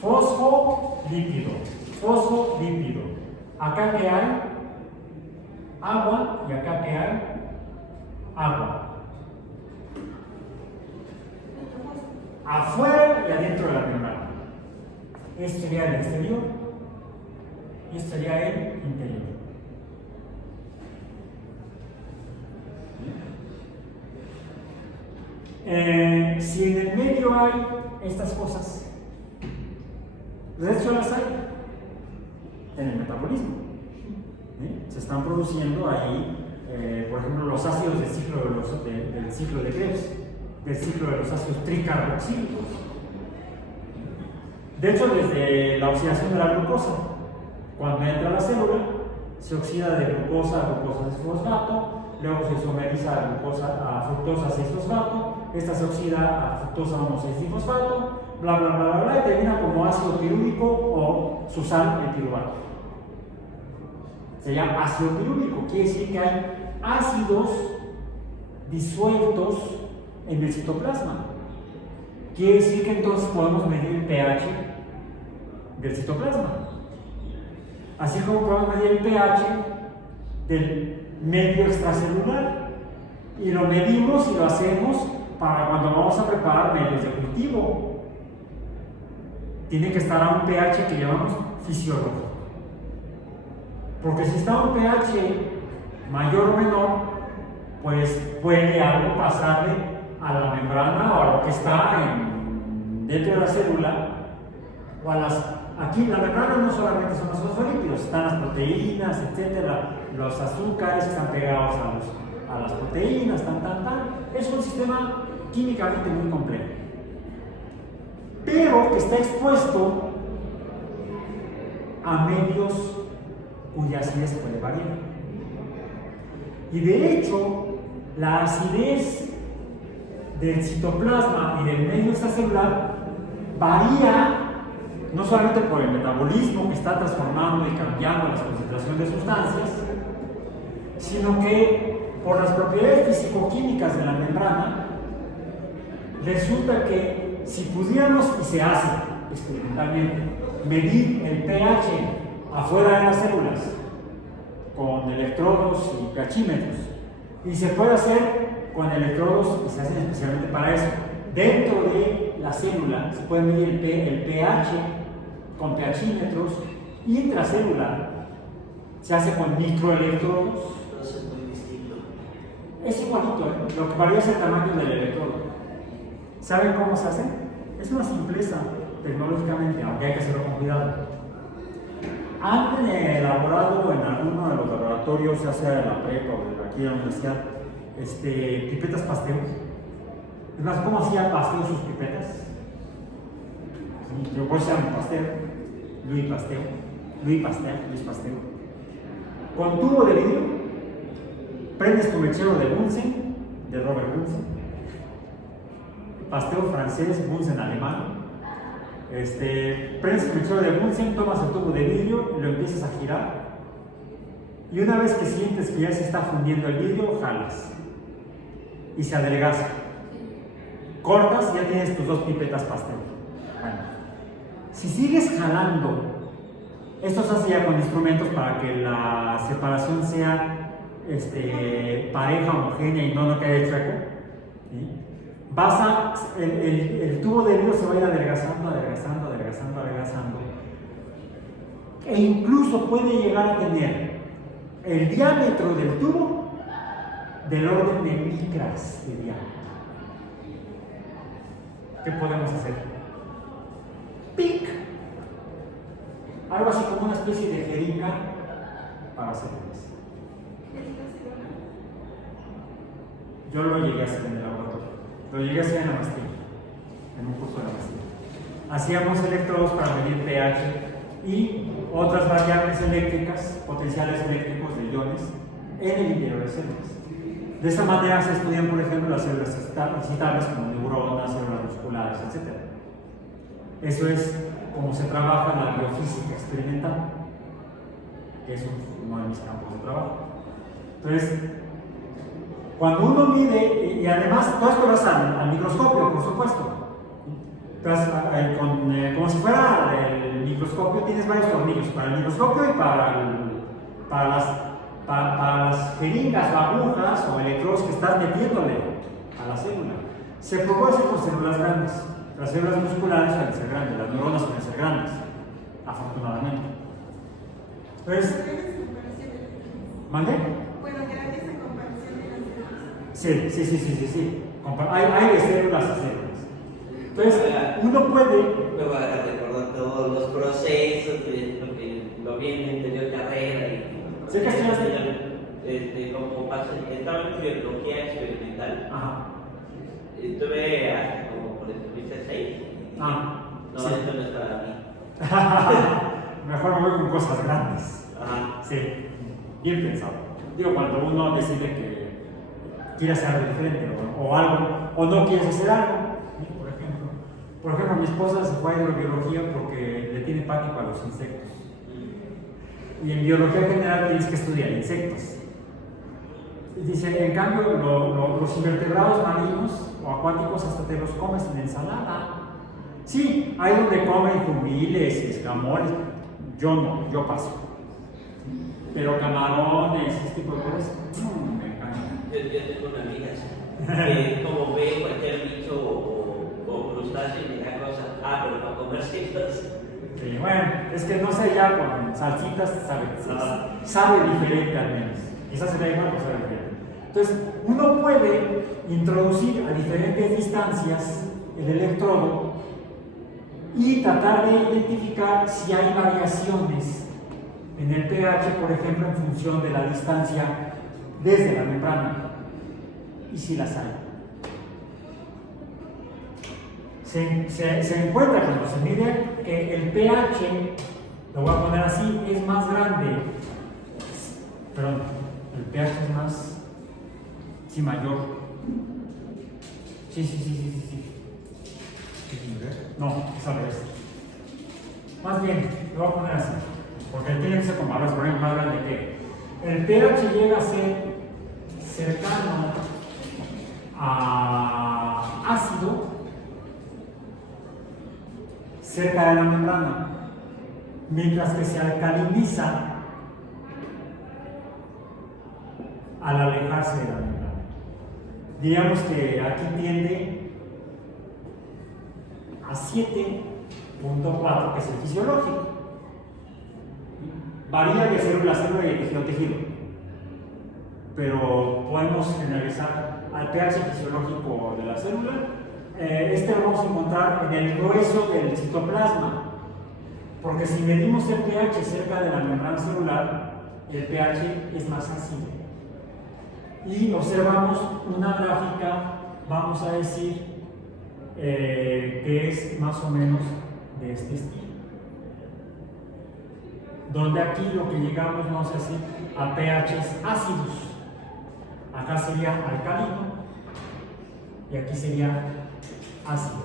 Fosfolípido. Acá que hay agua y acá que hay agua. Afuera y adentro de la membrana. Este sería el exterior y este sería el interior. Si en el medio hay estas cosas, de hecho las hay en el metabolismo. Se están produciendo ahí, por ejemplo, los ácidos del ciclo de Krebs, del ciclo de los ácidos tricarboxílicos. De hecho, desde la oxidación de la glucosa, cuando entra a la célula, se oxida de glucosa a glucosa 6-fosfato, luego se isomeriza a fructosa 6-fosfato, esta se oxida a fructosa 1,6-difosfato, bla bla bla bla, y termina como ácido pirúvico o susal etiluvato. Se llama ácido pirúvico, quiere decir que hay ácidos disueltos en el citoplasma. Quiere decir que entonces podemos medir el pH del citoplasma. Así como podemos medir el pH del medio extracelular. Y lo medimos y lo hacemos para cuando vamos a preparar medios de cultivo. Tiene que estar a un pH que llamamos fisiológico. Porque si está a un pH mayor o menor, pues puede algo pasarle a la membrana o a lo que está dentro de la célula o a aquí la membrana no solamente son los fosfolípidos, están las proteínas, etcétera, los azúcares están pegados a las proteínas, es un sistema químicamente muy complejo, pero que está expuesto a medios cuya acidez puede variar. Y de hecho, la acidez del citoplasma y del medio extracelular varía no solamente por el metabolismo que está transformando y cambiando las concentraciones de sustancias, sino que por las propiedades físico-químicas de la membrana, resulta que si pudiéramos, y se hace experimentalmente, medir el pH afuera de las células con electrodos y pHímetros, y se puede hacer con electrodos que se hacen especialmente para eso. Dentro de la célula se puede medir el pH con pHímetros, intracelular se hace con microelectrodos. Entonces es muy distinto. Es igualito, ¿eh? Lo que varía es el tamaño del electrodo. ¿Saben cómo se hace? Es una simpleza tecnológicamente, aunque hay que hacerlo con cuidado. Han elaborado en alguno de los laboratorios, ya sea de la prepa o de aquí de la universidad, pipetas Pasteur. Es más, ¿cómo hacía Pasteur sus pipetas? Yo pues se llama Pasteur, Louis Pasteur. Con tubo de vidrio, prendes tu mechero de Bunsen, de Robert Bunsen, Pasteur francés, Bunsen alemán. Prendes tu mechero de Bunsen, tomas el tubo de vidrio y lo empiezas a girar. Y una vez que sientes que ya se está fundiendo el vidrio, jalas y se adelgaza. Cortas y ya tienes tus dos pipetas Pasteur. Bueno, si sigues jalando, esto se hace ya con instrumentos para que la separación sea pareja, homogénea y no quede chueco. ¿Sí? El tubo de vidrio se va a ir adelgazando. E incluso puede llegar a tener el diámetro del tubo del orden de micras de diámetro. ¿Qué podemos hacer? ¡Pic! Algo así como una especie de jeringa para hacer eso. Yo lo llegué a hacer en el laboratorio. Lo llegué a hacer en la maestría, en un curso de la maestría. Hacíamos electrodos para medir pH y otras variables eléctricas, potenciales eléctricos de iones en el interior de células. De esta manera se estudian, por ejemplo, las células excitables como neuronas, células musculares, etc. Eso es como se trabaja la biofísica experimental, que es uno de mis campos de trabajo. Entonces, cuando uno mide, y además todo esto lo hace al microscopio, por supuesto. Entonces, como si fuera el microscopio, tienes varios tornillos para el microscopio y para las jeringas o agujas o electrodos que estás metiéndole a la célula. Se puede hacer con células grandes. Las células musculares suelen ser grandes, las neuronas suelen ser grandes, afortunadamente. Entonces, ¿mande? Bueno, grande esa comparación de las células. Sí. Hay de células a células. Entonces, uno puede. Me va a recordar todos los procesos de lo vi en mi anterior carrera. ¿Sí que estudiaste? Como estaba en biología experimental. Ajá. Estuve hasta como por el 2006. No, sí. esto no es para mí. Mejor me voy con cosas grandes. Ajá. Sí, bien pensado. Digo, cuando uno decide que quiere hacer algo diferente o algo, o no quieres hacer algo. Por ejemplo, mi esposa se fue a hidrobiología porque le tiene pánico a los insectos. Y en biología general tienes que estudiar insectos. Dice, en cambio, los invertebrados marinos o acuáticos hasta te los comes en ensalada. Sí, hay donde comen jumbiles, escamoles. Yo no, yo paso. Pero camarones, este tipo de cosas, me encantan. Yo tengo una amiga que como ve cualquier bicho o crustáceo y me da cosas, pero para comérselos. Sí, bueno, es que no sé, ya con salsitas sabe diferente al menos. Quizás se vea igual, pero sabe diferente. Entonces, uno puede introducir a diferentes distancias el electrodo y tratar de identificar si hay variaciones en el pH, por ejemplo, en función de la distancia desde la membrana. Y si las hay. Se encuentra cuando se mide que el pH, lo voy a poner así, es más grande. Perdón, el pH es más, sí, mayor. Sí. No, es al revés. Más bien, lo voy a poner así, porque tiene que ser con valores por ejemplo más grande que el pH llega a ser cercano a ácido cerca de la membrana, mientras que se alcaliniza al alejarse de la membrana. Digamos que aquí tiende a 7.4, que es el fisiológico. Varía de célula a célula y de tejido a tejido, pero podemos generalizar al pH fisiológico de la célula. Este lo vamos a encontrar en el grueso del citoplasma, porque si medimos el pH cerca de la membrana celular, el pH es más ácido. Y observamos una gráfica, vamos a decir, que es más o menos de este estilo, donde aquí lo que llegamos, vamos a decir, a pHs ácidos. Acá sería alcalino y aquí sería ácido.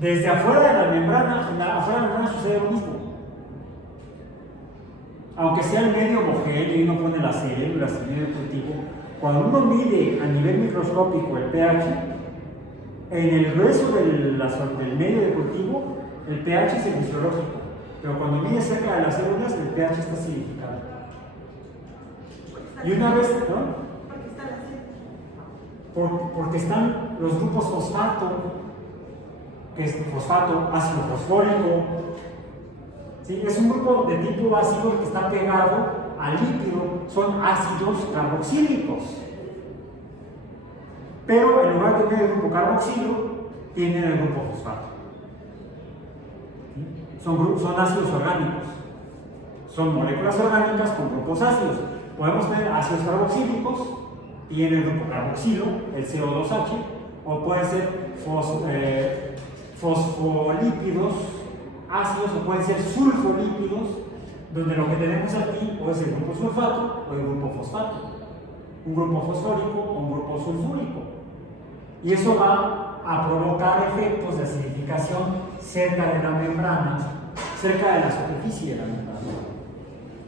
Desde afuera de la membrana, afuera de la membrana sucede lo mismo. Aunque sea el medio homogéneo y uno pone las células, el medio cultivo, cuando uno mide a nivel microscópico el pH, en el grueso del medio de cultivo, el pH es el fisiológico, pero cuando mide cerca de las células, el pH está acidificado. Y una vez, ¿no? Porque están los grupos fosfato, que es fosfato, ácido fosfórico. ¿Sí? Es un grupo de tipo ácido que está pegado al líquido, son ácidos carboxílicos. Pero en lugar de tener el grupo carboxilo, tienen el grupo fosfato. ¿Sí? Son ácidos orgánicos. Son moléculas orgánicas con grupos ácidos. Podemos tener ácidos carboxílicos, tiene el grupo carboxilo, el CO2H, o puede ser fosfolípidos ácidos, o pueden ser sulfolípidos, donde lo que tenemos aquí o es el grupo sulfato o el grupo fosfato, un grupo fosfórico o un grupo sulfúrico. Y eso va a provocar efectos de acidificación cerca de la membrana, cerca de la superficie de la membrana.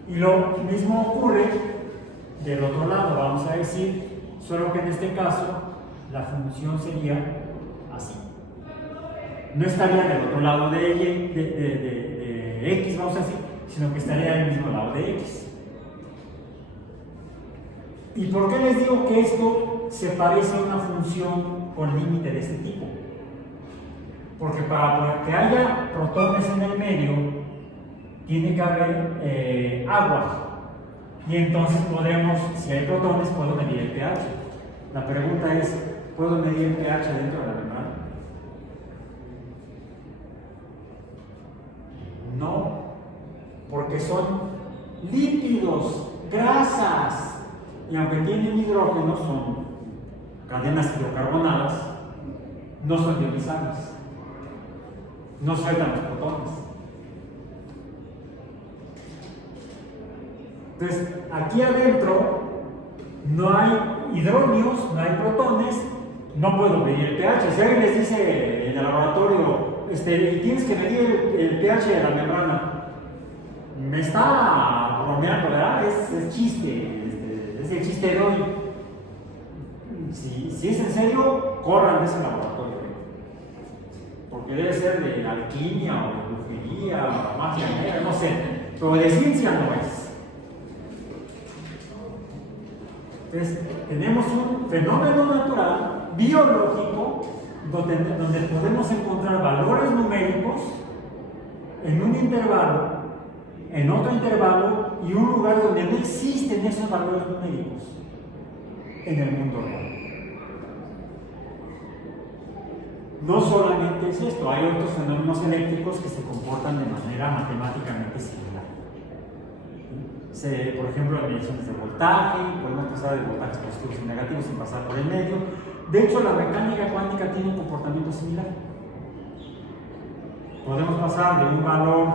Y lo mismo ocurre del otro lado, vamos a decir, solo que en este caso la función sería así. No estaría del otro lado de X, vamos a decir, sino que estaría del mismo lado de X. ¿Y por qué les digo que esto se parece a una función con límite de este tipo? Porque para que haya protones en el medio, tiene que haber agua. Y entonces podremos, si hay protones, puedo medir el pH. La pregunta es, ¿puedo medir el pH dentro de la membrana? No, porque son lípidos, grasas, y aunque tienen hidrógeno, son cadenas hidrocarbonadas, no son ionizables, no sueltan los protones. Entonces, aquí adentro no hay hidrógenos, no hay protones, no puedo medir el pH. Si alguien les dice en el laboratorio, tienes que medir el pH de la membrana, me está bromeando, ¿verdad? Es chiste, es el chiste de hoy. Si es en serio, corran de ese laboratorio, porque debe ser de alquimia o de brujería o magia negra, no sé, pero de ciencia no es. Entonces, tenemos un fenómeno natural, biológico, donde podemos encontrar valores numéricos en un intervalo, en otro intervalo y un lugar donde no existen esos valores numéricos en el mundo real. No solamente es esto, hay otros fenómenos eléctricos que se comportan de manera matemáticamente similar. Por ejemplo, las mediciones de voltaje, podemos pasar de voltajes positivos y negativos sin pasar por el medio. De hecho, la mecánica cuántica tiene un comportamiento similar. Podemos pasar de un valor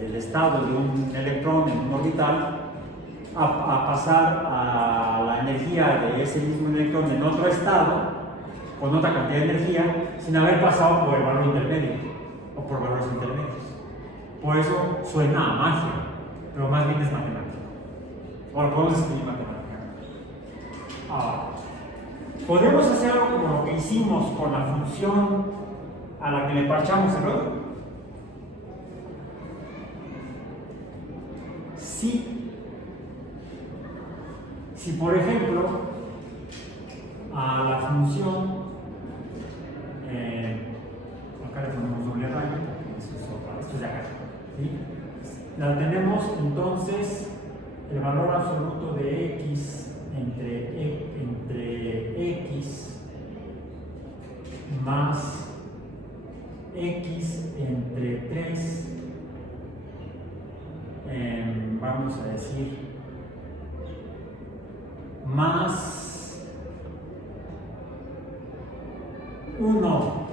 del estado de un electrón en un orbital a pasar a la energía de ese mismo electrón en otro estado con otra cantidad de energía sin haber pasado por el valor intermedio o por valores intermedios. Por eso suena a magia, pero más bien es matemática. Ahora podemos escribir matemática. Ahora, podemos hacer algo como lo que hicimos con la función a la que le parchamos el otro. Si por ejemplo a la función acá le ponemos doble rayo, esto es de acá, ¿sí? La tenemos entonces el valor absoluto de x entre x más x entre 3, vamos a decir, más 1,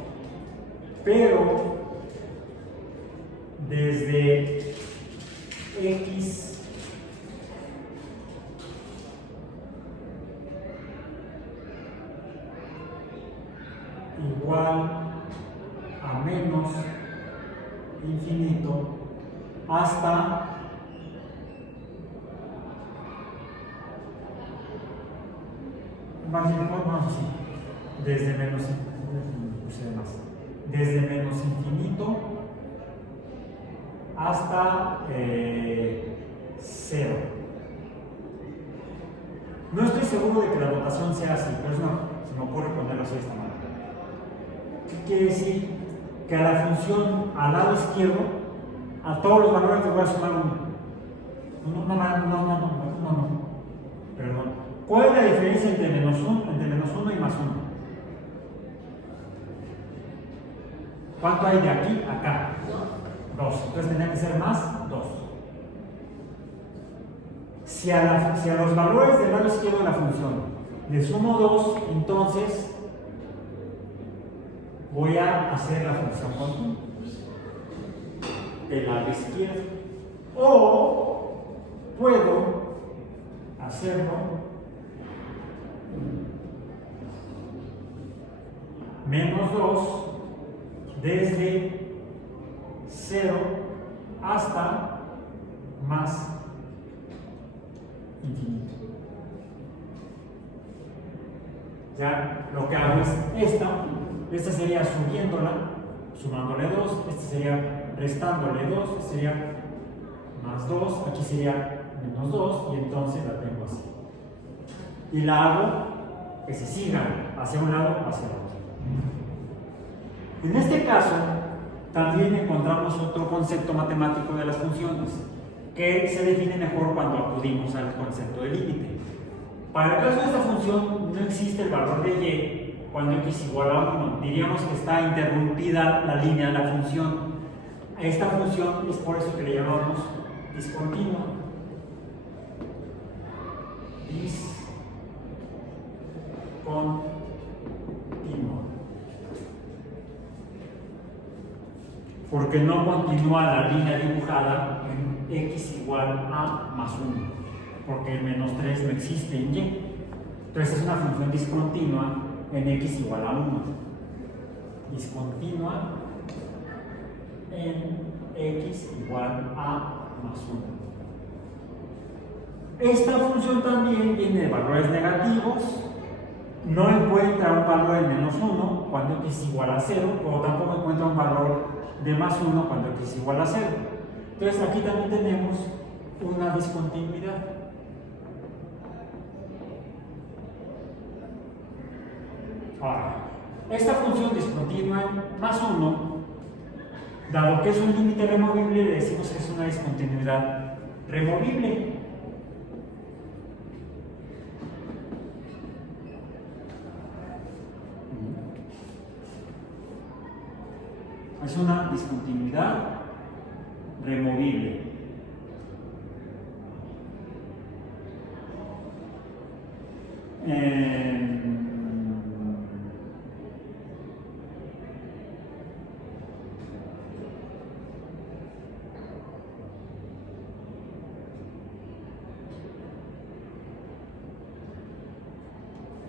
pero desde x igual a menos infinito hasta desde menos infinito hasta 0. No estoy seguro de que la notación sea así, pero se me ocurre ponerlo así de esta manera. ¿Qué quiere decir? Que a la función al lado izquierdo, a todos los valores les voy a sumar 1. No. Perdón. ¿Cuál es la diferencia entre menos 1 y más 1? ¿Cuánto hay de aquí a acá? 2. Entonces tendría que ser más 2. Si a los valores del lado izquierdo de la función le sumo 2, entonces voy a hacer la función continua del lado izquierdo. O puedo hacerlo menos 2 desde 0 hasta más infinito. Ya lo que hago es esta sería subiéndola, sumándole 2, esta sería restándole 2, esta sería más 2, aquí sería menos 2 y entonces la tengo así. Y la hago que se sigan hacia un lado o hacia el otro. En este caso, también encontramos otro concepto matemático de las funciones, que se define mejor cuando acudimos al concepto de límite. Para el caso de esta función, no existe el valor de y cuando x igual a 1. Diríamos que está interrumpida la línea de la función. A esta función es por eso que le llamamos discontinua. Discontinua. Porque no continúa la línea dibujada en x igual a más 1, porque el menos 3 no existe en y. Entonces es una función discontinua en x igual a 1. Discontinua en x igual a más 1. Esta función también viene de valores negativos. No encuentra un valor de menos 1 cuando x es igual a 0, o tampoco encuentra un valor de más 1 cuando x es igual a 0. Entonces aquí también tenemos una discontinuidad. Ahora, esta función discontinua en más 1, dado que es un límite removible, le decimos que es una discontinuidad removible. Es una discontinuidad removible.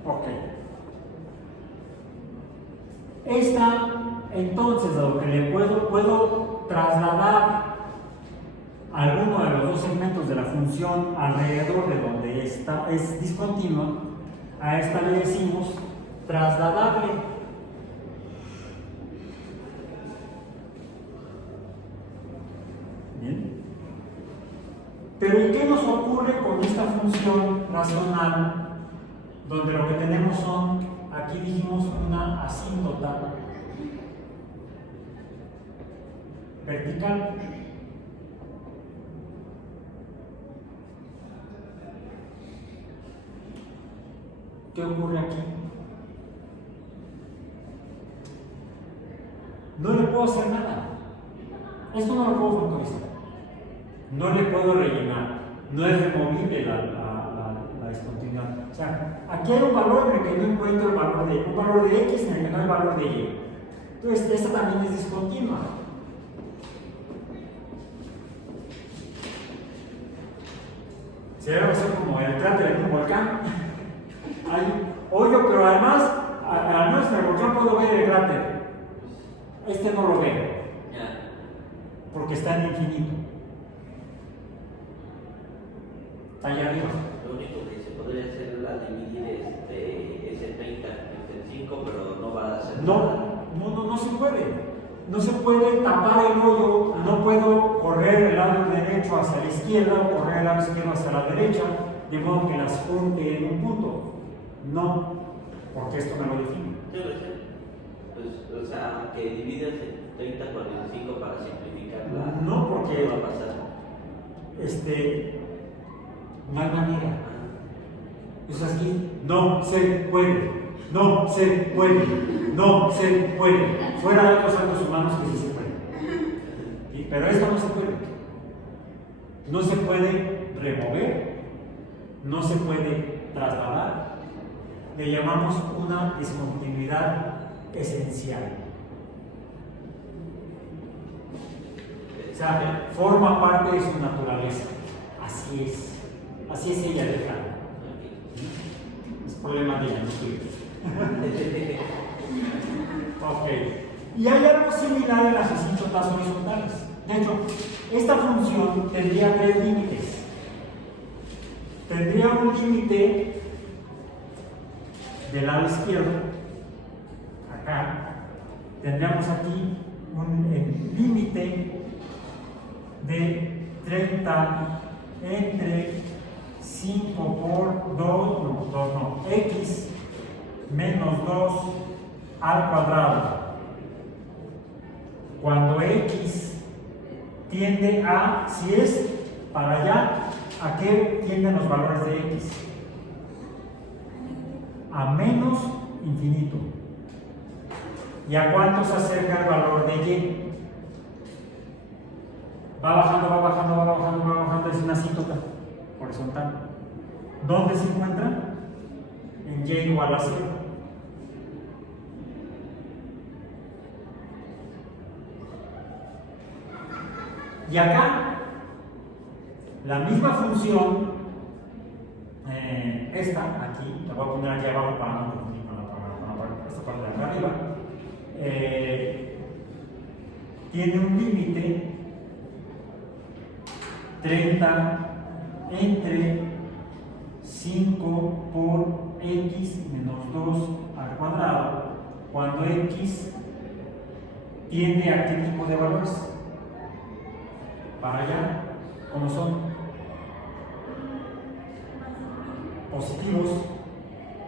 Ok. Esta, entonces, a lo que le puedo trasladar alguno de los dos segmentos de la función alrededor de donde esta es discontinua, a esta le decimos trasladable. Bien. Pero ¿y qué nos ocurre con esta función racional donde lo que tenemos son, aquí dijimos, una asíntota vertical? ¿Qué ocurre aquí? No le puedo hacer nada. Esto no lo puedo factorizar. No le puedo rellenar. No es removible la discontinuidad. O sea, aquí hay un valor en el que no encuentro el valor de un valor de X en el que no hay valor de Y. Entonces, esta también es discontinua. Se debe hacer como el cráter de un volcán. Hay hoyo, pero además en el volcán puedo ver el cráter. Este no lo veo, porque está en infinito. Está allá arriba. Lo único que se podría hacer es dividir ese 30 entre 5, pero no va a ser. No se puede. No se puede tapar el hoyo, no puedo correr el lado derecho hacia la izquierda o correr el lado izquierdo hacia la derecha, de modo que las junte en un punto. No, porque esto me lo define. Pues, o sea, que dividas el 30 por 25 para simplificar la. No, porque va a pasar. No hay manera. Es así, no se puede, no se puede, no se puede. Fuera de los actos humanos que sí se puede. ¿Sí? Pero esto no se puede. No se puede remover, no se puede trasladar. Le llamamos una discontinuidad esencial. O sea, forma parte de su naturaleza. Así es ella de plano. Es problema de ella, no tuyo. Ok. Y hay algo similar en las asíntotas horizontales. De hecho, esta función tendría tres límites. Tendría un límite del lado izquierdo, acá. Tendríamos aquí un límite de 30 entre 5 por 2, x menos 2 al cuadrado. Cuando x tiende a, si es para allá, ¿a qué tienden los valores de x? A menos infinito. ¿Y a cuánto se acerca el valor de y? Va bajando, va bajando, va bajando, va bajando, es una asíntota horizontal. ¿Dónde se encuentra? En y igual a 0. Y acá, la misma función, esta, aquí, la voy a poner aquí abajo para no confundir con esta parte de acá arriba, tiene un límite 30 entre 5 por x menos 2 al cuadrado, cuando x tiende a qué tipo de valores. Para allá, como son positivos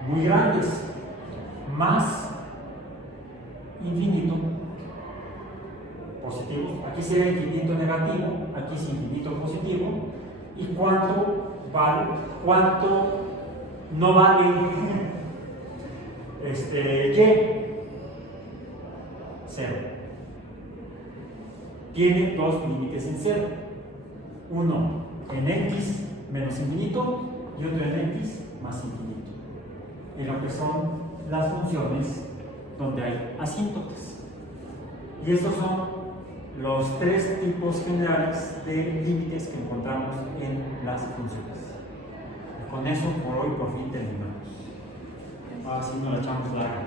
muy grandes, más infinito, positivos, aquí sería infinito negativo, aquí es infinito positivo, y cuánto no vale y, 0. Tiene dos límites en 0. Uno en x menos infinito y otro en x más infinito. En lo que son las funciones donde hay asíntotas. Y estos son los tres tipos generales de límites que encontramos en las funciones. Con eso por hoy por fin terminamos. Ahora sí nos la echamos larga.